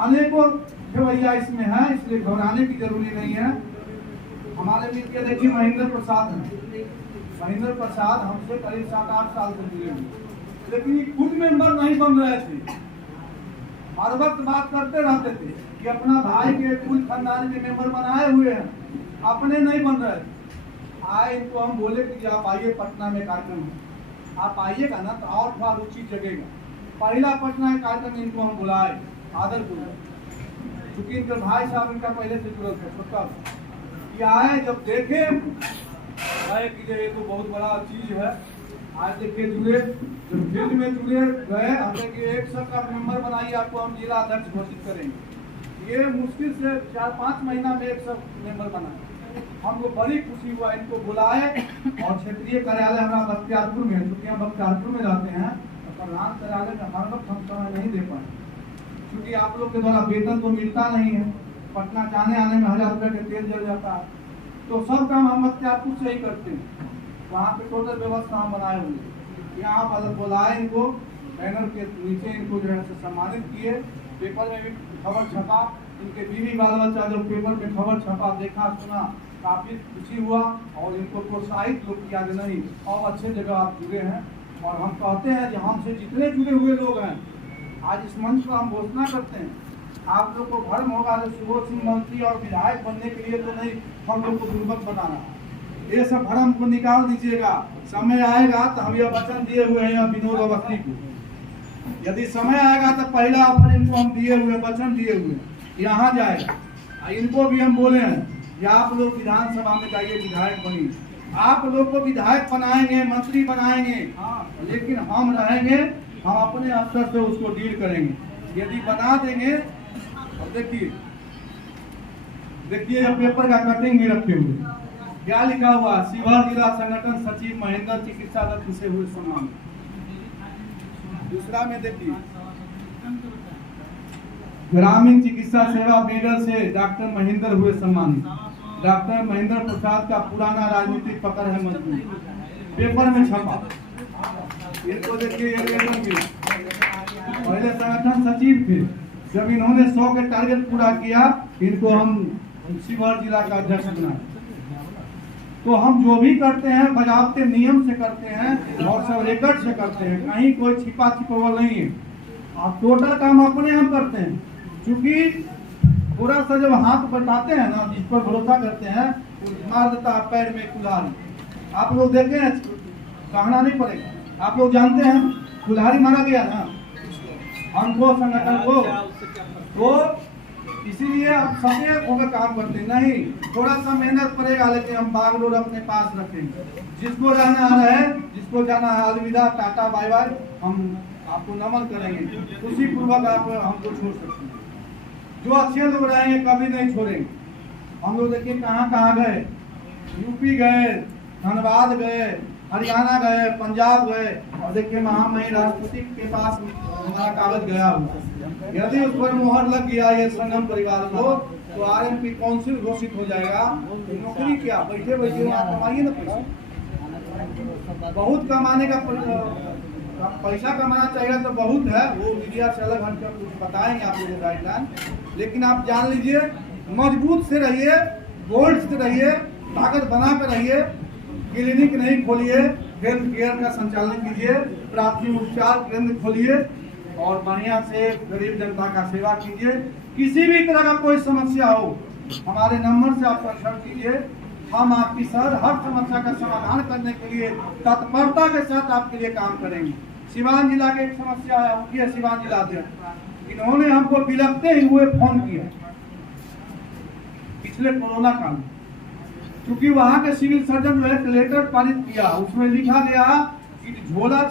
अनेकों खेवैया इसमें है, इसलिए घबराने की जरूरी नहीं है। हमारे मित्र के देखिए महेंद्र प्रसाद है, महेंद्र प्रसाद हमसे करीब 7-8 साल से जुड़े हुए, लेकिन ये खुद मेंबर नहीं बन रहे थे। हर वक्त बात करते रहते थे कि अपना भाई के कुल खानदान के मेंबर बनाए हुए हैं, अपने नहीं बन रहे थे। आए इनको हम बोले कि आप आइए, पटना में कार्यक्रम है, आप आइएगा ना तो और थोड़ा रुचि जगेगा। पहला पटना का कार्यक्रम इनको हम बुलाए आदरपुर, क्योंकि इनके भाई साहब इनका पहले से जुड़े थे, छोटा ये आए, जब देखे कि ये तो बहुत बड़ा चीज है। आज देखिए जुड़े, जब फील्ड में जुड़े गए, हमने कि 100 का मेंबर बनाइए, आपको हम जिला अध्यक्ष घोषित करेंगे। ये मुश्किल से 4-5 महीना में 100 मेंबर बनाए। हमको बड़ी खुशी हुआ, इनको बुलाए और क्षेत्रीय कार्यालय हमारा बख्तियारपुर में है, क्योंकि हम बख्तियारपुर में जाते हैं तो प्रधान कार्यालय में हर वक्त हम समय नहीं दे पाए, क्योंकि आप लोग के द्वारा वेतन तो मिलता नहीं है। पटना जाने आने में 1000 रुपये के तेल जल जाता है। तो सब काम हम बख्तियारपुर से ही करते हैं। वहाँ पे टोटल व्यवस्था हम बनाए हुए। यहाँ पर बुलाए इनको, बैनर के नीचे इनको जो है सम्मानित किए, पेपर में भी खबर छपा, इनके बीवी बाल बच्चा जो पेपर में खबर छपा, देखा सुना, काफी खुशी हुआ और इनको प्रोत्साहित लोग किया कि नहीं और अच्छे जगह आप जुड़े हैं। और हम कहते हैं कि हमसे जितने जुड़े हुए लोग हैं, आज इस मंच पर हम घोषणा करते हैं, आप लोग को भ्रम होगा जो सुबोध सिंह मंत्री और विधायक बनने के लिए तो नहीं हम लोग को दुर्मत बनाना, ये सब भ्रम को निकाल दीजिएगा। समय आएगा तो हम यह वचन दिए हुए हैं विनोद अवस्थी को, यदि समय आएगा तो पहला ऑफर इनको हम दिए हुए, वचन दिए हुए यहाँ जाएगा। इनको भी हम बोले हैं कि आप लोग विधानसभा में जाइए, विधायक बनिए, आप लोग को विधायक बनाएंगे, मंत्री बनाएंगे, लेकिन हम रहेंगे, हम अपने अफसर से उसको डील करेंगे। यदि बना देंगे, अब देखिए पेपर का कटिंग भी रखे हुए, क्या लिखा हुआ, शिवहर जिला संगठन सचिव महेंद्र चिकित्सा रत्न से हुए सम्मान। दूसरा में देखिए ग्रामीण चिकित्सा सेवा मेडल से डॉक्टर महेंद्र हुए सम्मानित। डॉक्टर महेंद्र प्रसाद का पुराना राजनीतिक पकड़ है मजबूत, पेपर में छपा। इनको देखिए, ये वेतन मिला। पहले संगठन सचिव थे, जब इन्होंने 100 के टारगेट पूरा किया, इनको हम शिवहर जिला का अध्यक्ष बनाए। तो हम जो भी करते हैं बजावते नियम से करते हैं और सब रिकॉर्ड से करते हैं, कहीं कोई छिपा छिपा नहीं है। और टोटल काम अपने हम करते हैं, क्योंकि थोड़ा सा जब हाथ बटाते हैं ना, जिस पर भरोसा करते हैं, तो मार देता है पैर में कुल्हाड़ी। आप लोग देखे हैं, कहना नहीं पड़ेगा, आप लोग जानते हैं कुल्हाड़ी मारा गया ना हमको, संगठन को। तो इसीलिए आप सचेत होकर काम करते नहीं, थोड़ा सा मेहनत पड़ेगा, लेकिन हम बागडोर अपने पास रखेंगे। जिसको जाना है, जिसको जाना है, अलविदा, टाटा बाय बाय, हम आपको नमन करेंगे, उसी पूर्वक आप हमको छोड़ सकते हैं। जो अच्छे लोग रहेंगे कभी नहीं छोड़ेंगे। हम लोग देखिए कहाँ कहाँ गए, यूपी गए, धनबाद गए, हरियाणा गए, पंजाब गए, और देखिए महामहिम राष्ट्रपति के पास हमारा कागज गया हुआ। यदि उस पर मोहर लग गया ये संगम परिवार को, तो आरएमपी काउंसिल घोषित हो जाएगा। नौकरी क्या, बैठे बैठे वहाँ कमाइए ना पैसा। बहुत कमाने का पैसा कमाना चाहिए तो बहुत है, वो मीडिया से अलग हटकर कुछ बताएंगे आप लोगों गाइडलाइन। लेकिन आप जान लीजिए, मजबूत से रहिए, गोल्ड से रहिए, ताकत बना कर रहिए। क्लिनिक नहीं खोलिए, हेल्थ केयर का संचालन कीजिए, प्राथमिक उपचार केंद्र खोलिए और बढ़िया से गरीब जनता का सेवा कीजिए। किसी भी तरह का कोई समस्या हो, हमारे नंबर से आप संपर्क कीजिए। हम आपकी सर हर समस्या का समाधान करने के लिए तत्परता के साथ आपके लिए काम करेंगे। सिवान जिला की एक समस्या है, उनकी है सिवान जिला अध्यक्ष। इन्होंने हमको बिलखते हुए फोन किया पिछले कोरोना काल में, क्योंकि वहाँ के सिविल सर्जन जो है लेटर पारित किया, उसमें लिखा गया कि झोला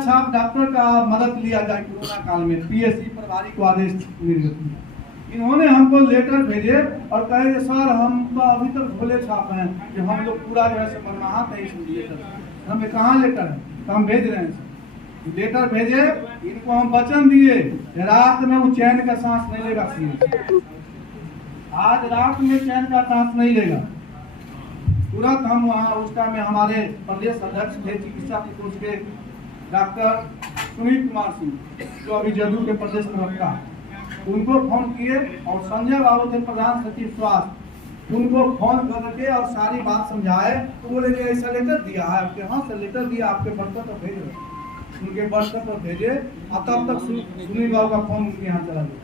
छाप डॉक्टर का मदद लिया जाए कोरोना काल में। पीएससी प्रभारी को आदेश निर्गत किया। इन्होंने हमको लेटर भेजे और कहे सर हम तो अभी तक झोले छाप हैं कि हम लोग पूरा जो है मरमाहत है इस लेटर। हमें कहाँ लेटर है, तो हम भेज रहे हैं सर। लेटर भेजे, इनको हम वचन दिए, रात में वो चैन का सांस नहीं लेगा। आज रात में चैन का सांस नहीं लेगा। तुरंत हम वहाँ उस टाइम में हमारे प्रदेश अध्यक्ष थे चिकित्सा के डॉक्टर सुनील कुमार सिंह, जो अभी जदयू के प्रदेश प्रवक्ता, उनको फोन किए। और संजय बाबू थे प्रधान सचिव स्वास्थ्य, उनको फोन करके और सारी बात समझाए। तो बोले जी ऐसा लेटर दिया है आपके, हाँ सर लेटर दिया, आपके बर्तन पर भेज रहे, उनके बर्तन पर भेजे। और तब तक सुनील बाबू का फोन उनके यहाँ चला गया।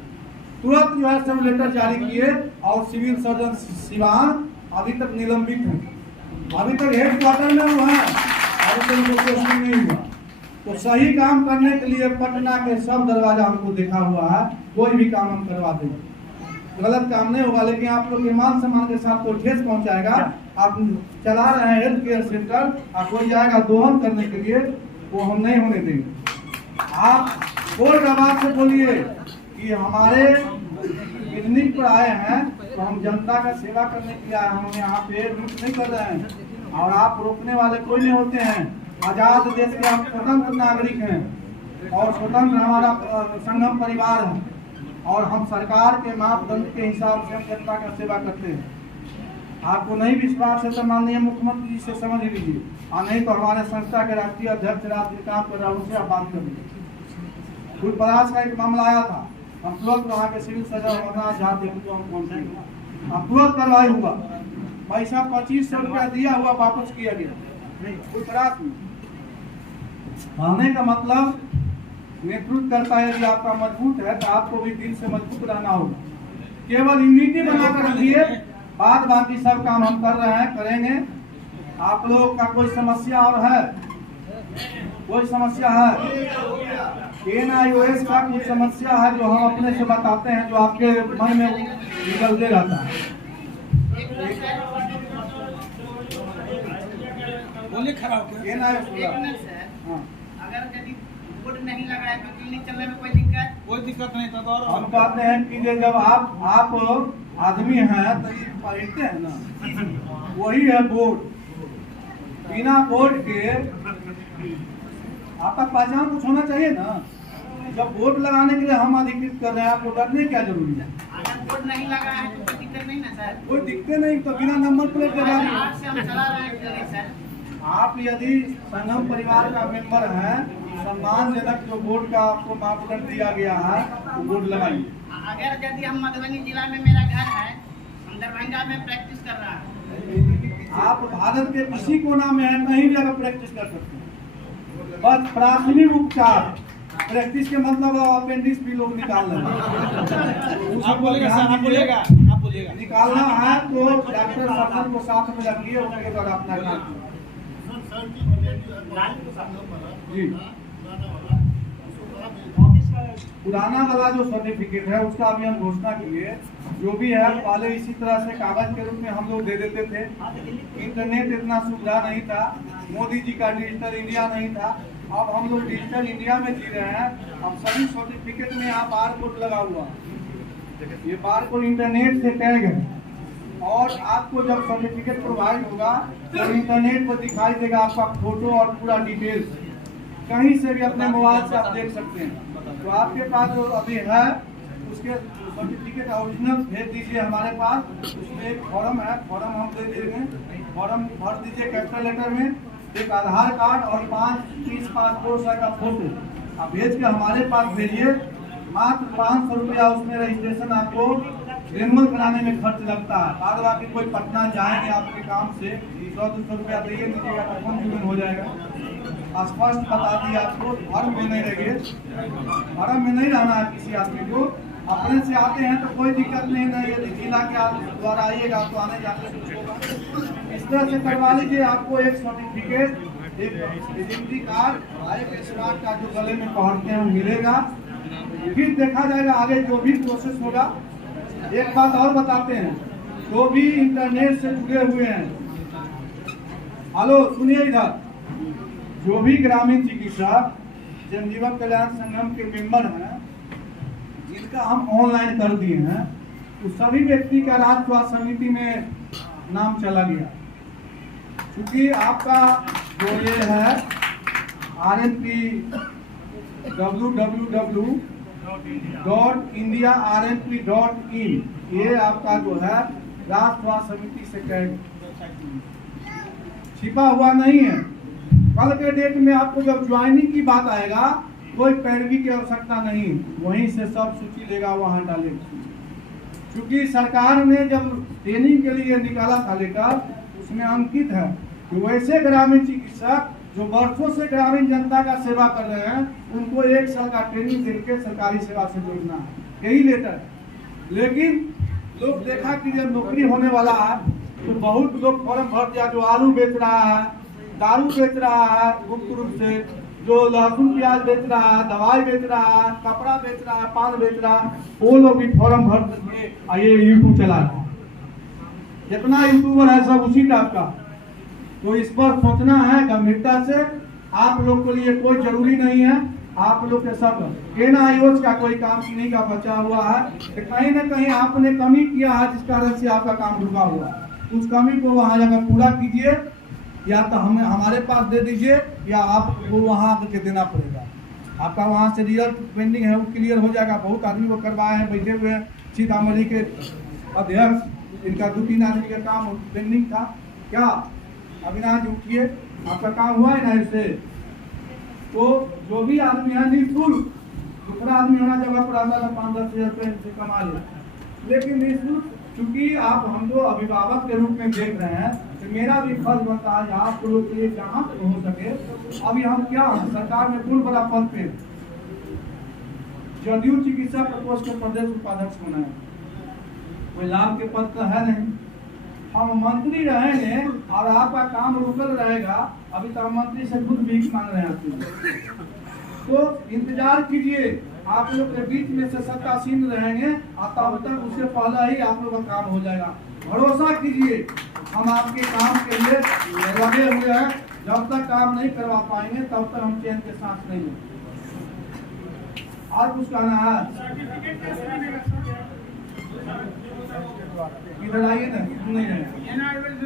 तुरंत जो है सब लेटर जारी किए और सिविल सर्जन सिवान अभी तक निलंबित है, अभी तक हेड क्वार्टर में हुआ है, अभी तक उनको पोस्टिंग नहीं हुआ। तो सही काम करने के लिए पटना के सब दरवाजा हमको देखा हुआ है, कोई भी काम हम करवा देंगे, गलत काम नहीं होगा। लेकिन आप लोग के मान सम्मान के साथ कोई ठेस पहुंचाएगा, आप चला रहे हैं हेल्थ केयर सेंटर और कोई जाएगा दोहन करने के लिए, वो हम नहीं होने देंगे। आप बोल आवाज से बोलिए कि हमारे क्लिनिक पर आए हैं तो हम जनता का सेवा करने के लिए आए, हम यहाँ पे लूट नहीं कर रहे हैं और आप रोकने वाले कोई नहीं होते हैं। आजाद देश के आप स्वतंत्र नागरिक हैं और स्वतंत्र हमारा संगम परिवार है और हम सरकार के मापदंड के हिसाब से हम जनता का सेवा करते हैं। आपको नहीं विश्वास है तो माननीय मुख्यमंत्री जी से समझ लीजिए, और नहीं तो हमारे संस्था के राष्ट्रीय अध्यक्ष राजनीतिकांत राहुल से आप बात कर लीजिए। फूलपरास का एक मामला आया था, हम तुरंत वहाँ के सिविल सर्जन जाते तो हम पहुँचेंगे, हम तुरंत कार्रवाई हुआ। पैसा 2500 रुपया दिया हुआ वापस किया गया फूलपरास में। कहने का मतलब नेतृत्व करता है, यदि आपका मजबूत है तो आपको भी दिल से मजबूत रहना होगा। केवल यूनिटी बनाकर रखिए, बाद बाकी सब काम हम कर रहे हैं, करेंगे। आप लोग का कोई समस्या और है, कोई समस्या है, NIOS का कोई समस्या है जो हम अपने से बताते हैं, जो आपके मन में निकलते रहता है। बोले खड़ा हो गया। अगर यदि बोर्ड नहीं लगा है तो क्लिनिक चलने में कोई दिक्कत? कोई दिक्कत नहीं था। और हम कहते हैं कि जब आप आदमी हैं तो ये पढ़ते हैं ना, वही है बोर्ड। बिना बोर्ड के आपका पहचान कुछ होना चाहिए ना। जब बोर्ड लगाने के लिए हम अधिकृत कर रहे हैं, आपको डरने क्या जरूरी है? अगर बोर्ड नहीं लगा है तो दिक्कत नहीं ना सर? कोई दिखते नहीं तो बिना नंबर प्लेट के गाड़ी। आज से हम चला रहे हैं क्लिनिक सर। आप यदि संगम परिवार का मेंबर हैं, सम्मानजनक जो बोर्ड का आपको मापदंड दिया गया है वो बोर्ड लगाइए। अगर यदि हम मधुबनी जिला में मेरा घर है, हम दरभंगा में प्रैक्टिस कर रहा है। आप भारत के किसी कोना में है, कहीं भी अगर प्रैक्टिस कर सकते हैं। बस प्राथमिक उपचार, प्रैक्टिस के मतलब अपेंडिक्स भी लोग निकाल रहे हैं। आप बोलेगा सर, आप बोलेगा, आप बोलेगा। निकालना है तो डॉक्टर सर्जन को साथ में रखिए, उनके द्वारा अपना काम जी। पुराना वाला जो सर्टिफिकेट है उसका अभी हम घोषणा किए, जो भी है पहले इसी तरह से कागज के रूप में हम लोग दे देते थे। इंटरनेट इतना सुविधा नहीं था, मोदी जी का डिजिटल इंडिया नहीं था। अब हम लोग डिजिटल इंडिया में जी रहे हैं। अब सभी सर्टिफिकेट में यहाँ बार कोड लगा हुआ, ये बार कोड इंटरनेट से टैग है और आपको जब सर्टिफिकेट प्रोवाइड होगा तो इंटरनेट पर दिखाई देगा आपका फोटो और पूरा डिटेल्स। कहीं से भी अपने मोबाइल से आप देख सकते हैं। तो आपके पास जो अभी है उसके सर्टिफिकेट ओरिजिनल भेज दीजिए हमारे पास। उसमें एक फॉर्म है, फॉर्म हम दे देंगे, फॉर्म भर दीजिए कैपिटल लेटर में, एक आधार कार्ड और 5-30 पासपोर्ट साइज का फोटो आप भेज के हमारे पास भेजिए। मात्र 500 रुपया उसमें रजिस्ट्रेशन आपको रिन्यूअल कराने में खर्च लगता है। बाद बाकी कोई पटना जाएंगे आपके काम से 100-200 रुपया दे दीजिएगा तो कौन जीवन हो जाएगा। स्पष्ट बता दिए आपको, फॉर्म में नहीं रहिए, फॉर्म में नहीं रहना है किसी आदमी को। अपने से आते हैं तो कोई दिक्कत नहीं है, यदि जिला के आप द्वारा आइएगा तो आने जाने कुछ होगा। इस तरह से करवा लीजिए। आपको एक सर्टिफिकेट, एक आइडेंटिटी कार्ड, एक स्मार्ट कार्ड जो गले में पहनते हैं मिलेगा। फिर देखा जाएगा आगे जो भी प्रोसेस होगा। एक बात और बताते हैं, जो भी इंटरनेट से जुड़े हुए हैं, हेलो सुनिए इधर, जो भी ग्रामीण चिकित्सक जनजीवन कल्याण संगम के मेंबर हैं, जिनका हम ऑनलाइन कर दिए हैं, उस सभी व्यक्ति का राज्य स्वास्थ्य समिति में नाम चला गया। क्योंकि आपका जो ये है RNP www.indiarnp.in, ये आपका जो है राज्य स्वास्थ्य समिति से छिपा हुआ नहीं है। कल के डेट में आपको जब ज्वाइनिंग की बात आएगा कोई पैरवी की आवश्यकता नहीं, वहीं से सब सूची लेगा वहां डालेगा। क्योंकि सरकार ने जब ट्रेनिंग के लिए निकाला था लेकर, उसमें अंकित है कि वैसे ग्रामीण चिकित्सक जो वर्षों से ग्रामीण जनता का सेवा कर रहे हैं, उनको 1 साल का ट्रेनिंग देकर सरकारी सेवा से जोड़ना है, यही लेटर है। लेकिन लोग देखा कि जब नौकरी होने वाला है तो बहुत लोग फॉर्म भर दिया, जो आलू बेच रहा है, दारू बेच रहा है गुप्त रूप से, जो लहसुन प्याज बेच रहा है, दवाई बेच रहा है, कपड़ा बेच रहा है, पान बेच रहा है, वो लोग भी फॉर्म भर करके ये यूट्यूब चला रहा है। जितना यूट्यूबर है सब उसी टाइप का। तो इस पर सोचना है गंभीरता से। आप लोग के लिए कोई जरूरी नहीं है, आप लोग के सब केना आयोग का कोई काम नहीं का बचा हुआ है, तो कहीं ना कहीं आपने कमी किया है जिस कारण से आपका काम रुका हुआ है। उस कमी को वहां जाकर पूरा कीजिए, या तो हमें हमारे पास दे दीजिए या आपको वहां आके देना पड़ेगा। आपका वहां से रिजल्ट पेंडिंग है, वो क्लियर हो जाएगा। बहुत आदमी को करवाए हैं, बैठे हुए हैं सीतामढ़ी के अध्यक्ष, इनका 2-3 आदमी का काम पेंडिंग था। क्या अविनाश उठिए, आपका काम हुआ है ना इससे। तो जो भी आदमी है निःशुल्क, दूसरा आदमी होना जगह पर आता है 5-10 हज़ार रुपये से कमा ले, लेकिन निःशुल्क। चूंकि आप हमको अभिभावक के रूप में देख रहे हैं तो मेरा भी फर्ज बनता है आप लोग के लिए जहाँ तक हो सके। अभी हम क्या सरकार में कौन बड़ा पद पे, जदयू चिकित्सा प्रकोष्ठ के प्रदेश उपाध्यक्ष होना है, कोई लाभ के पद तो है नहीं। हम मंत्री रहेंगे और आपका काम रुकल रहेगा। अभी तो हम मंत्री से खुद भीख मांग रहे हैं। तो इंतजार कीजिए, आप लोग के बीच में से सत्तासीन रहेंगे और तब तक उससे पहले ही आप लोग का काम हो जाएगा। भरोसा कीजिए, हम आपके काम के लिए लगे हुए हैं। जब तक काम नहीं करवा पाएंगे तब तक हम चैन के साथ नहीं हैं। और कुछ कहना है? इधर आइए ना, नहीं है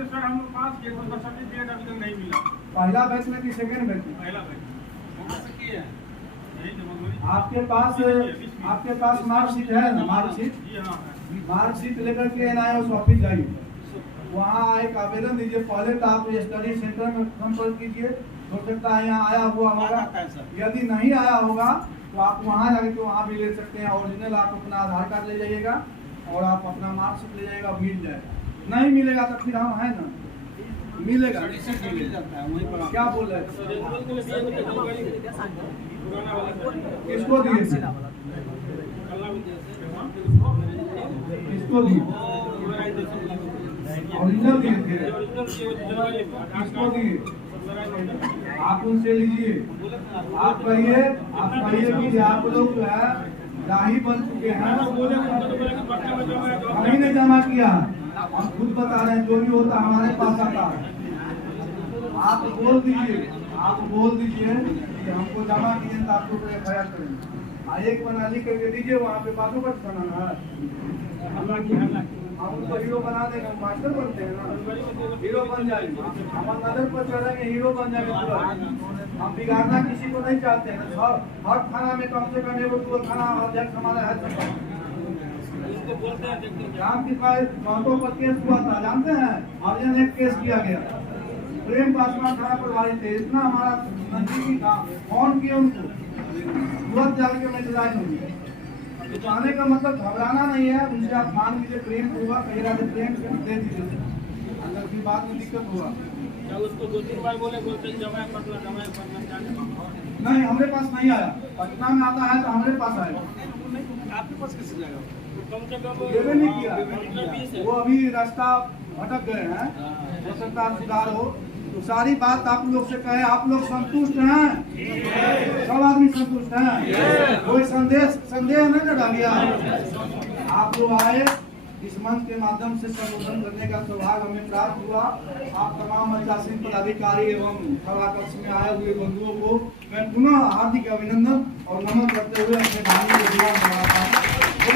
सर हम लोग पास किए, उसका सर्टिफिकेट अभी तक नहीं मिला। पहला बैच में कि सेकंड बैच में? पहला बैच कहाँ से किए हैं? आपके पास मार्कशीट है ना? मार्कशीट लेकर के NIOS ऑफिस जाइए, वहाँ एक आवेदन दीजिए। पहले तो आप स्टडी सेंटर में संपर्क कीजिए, हो सकता है यहाँ आया हुआ होगा। यदि नहीं आया होगा तो आप वहाँ जाके वहाँ भी ले सकते हैं। ओरिजिनल आप अपना आधार कार्ड ले जाइएगा और आप अपना मार्कशीट ले जाइएगा, मिल जाएगा। नहीं मिलेगा तो फिर हम है ना, मिलेगा। क्या बोल रहे हैं? किसको दिए? किसको दिए? ओरिजिनल दिए थे? किसको दिए? आप उनसे लीजिए। आप कहिए कि आप लोग जो है दाही बन चुके हैं, हमही ने जमा किया। हम खुद बता रहे हैं, जो भी होता हमारे पास आता है। आप बोल दीजिए कि हमको जमा किए तो आपको FIR करेंगे। एक बना लिख करके दीजिए, वहाँ पे बातों पर बनाना है। हम उनको हीरो बना देंगे, मास्टर बनते हैं ना, हीरो बन जाएंगे। हम नजर पर चढ़ेंगे, हीरो बन जाएंगे तुरंत। हम बिगाड़ना किसी को नहीं चाहते हैं। हर थाना में कम से कम 1-2 थाना अध्यक्ष हमारा है। राम की बातों पर केस हुआ था, जानते हैं? अर्जन एक केस किया गया, प्रेम पासवान थाना प्रभारी थे। इतना हमारा नजदीकी था, फोन किए उनको, तुरंत जाकर के मैसेज होगी। आने का मतलब घबराना नहीं है। उनसे आप मान लीजिए प्रेम होगा, कहेगा तो प्रेम से दे दीजिए। अगर फिर बाद में दिक्कत होगा उसको 2-3 बार बोले जमा नहीं, हमारे पास नहीं आया। पटना में आता है तो हमारे पास आएगा। आपके पास कैसे जाएगा? कम से कम देवे नहीं किया, वो अभी रास्ता भटक गए हैं। हो सकता है सुधार हो। तो सारी बात आप लोग से कहे, आप लोग संतुष्ट हैं? सब आदमी संतुष्ट हैं? कोई संदेह नहीं न डालिए। आप लोग आए, इस मंच के माध्यम से संबोधन करने का सौभाग्य हमें प्राप्त हुआ। आप तमाम 85 पदाधिकारी एवं सभा कक्ष में आए हुए बंधुओं को मैं पुनः हार्दिक अभिनंदन और नमन करते हुए अपने भाई को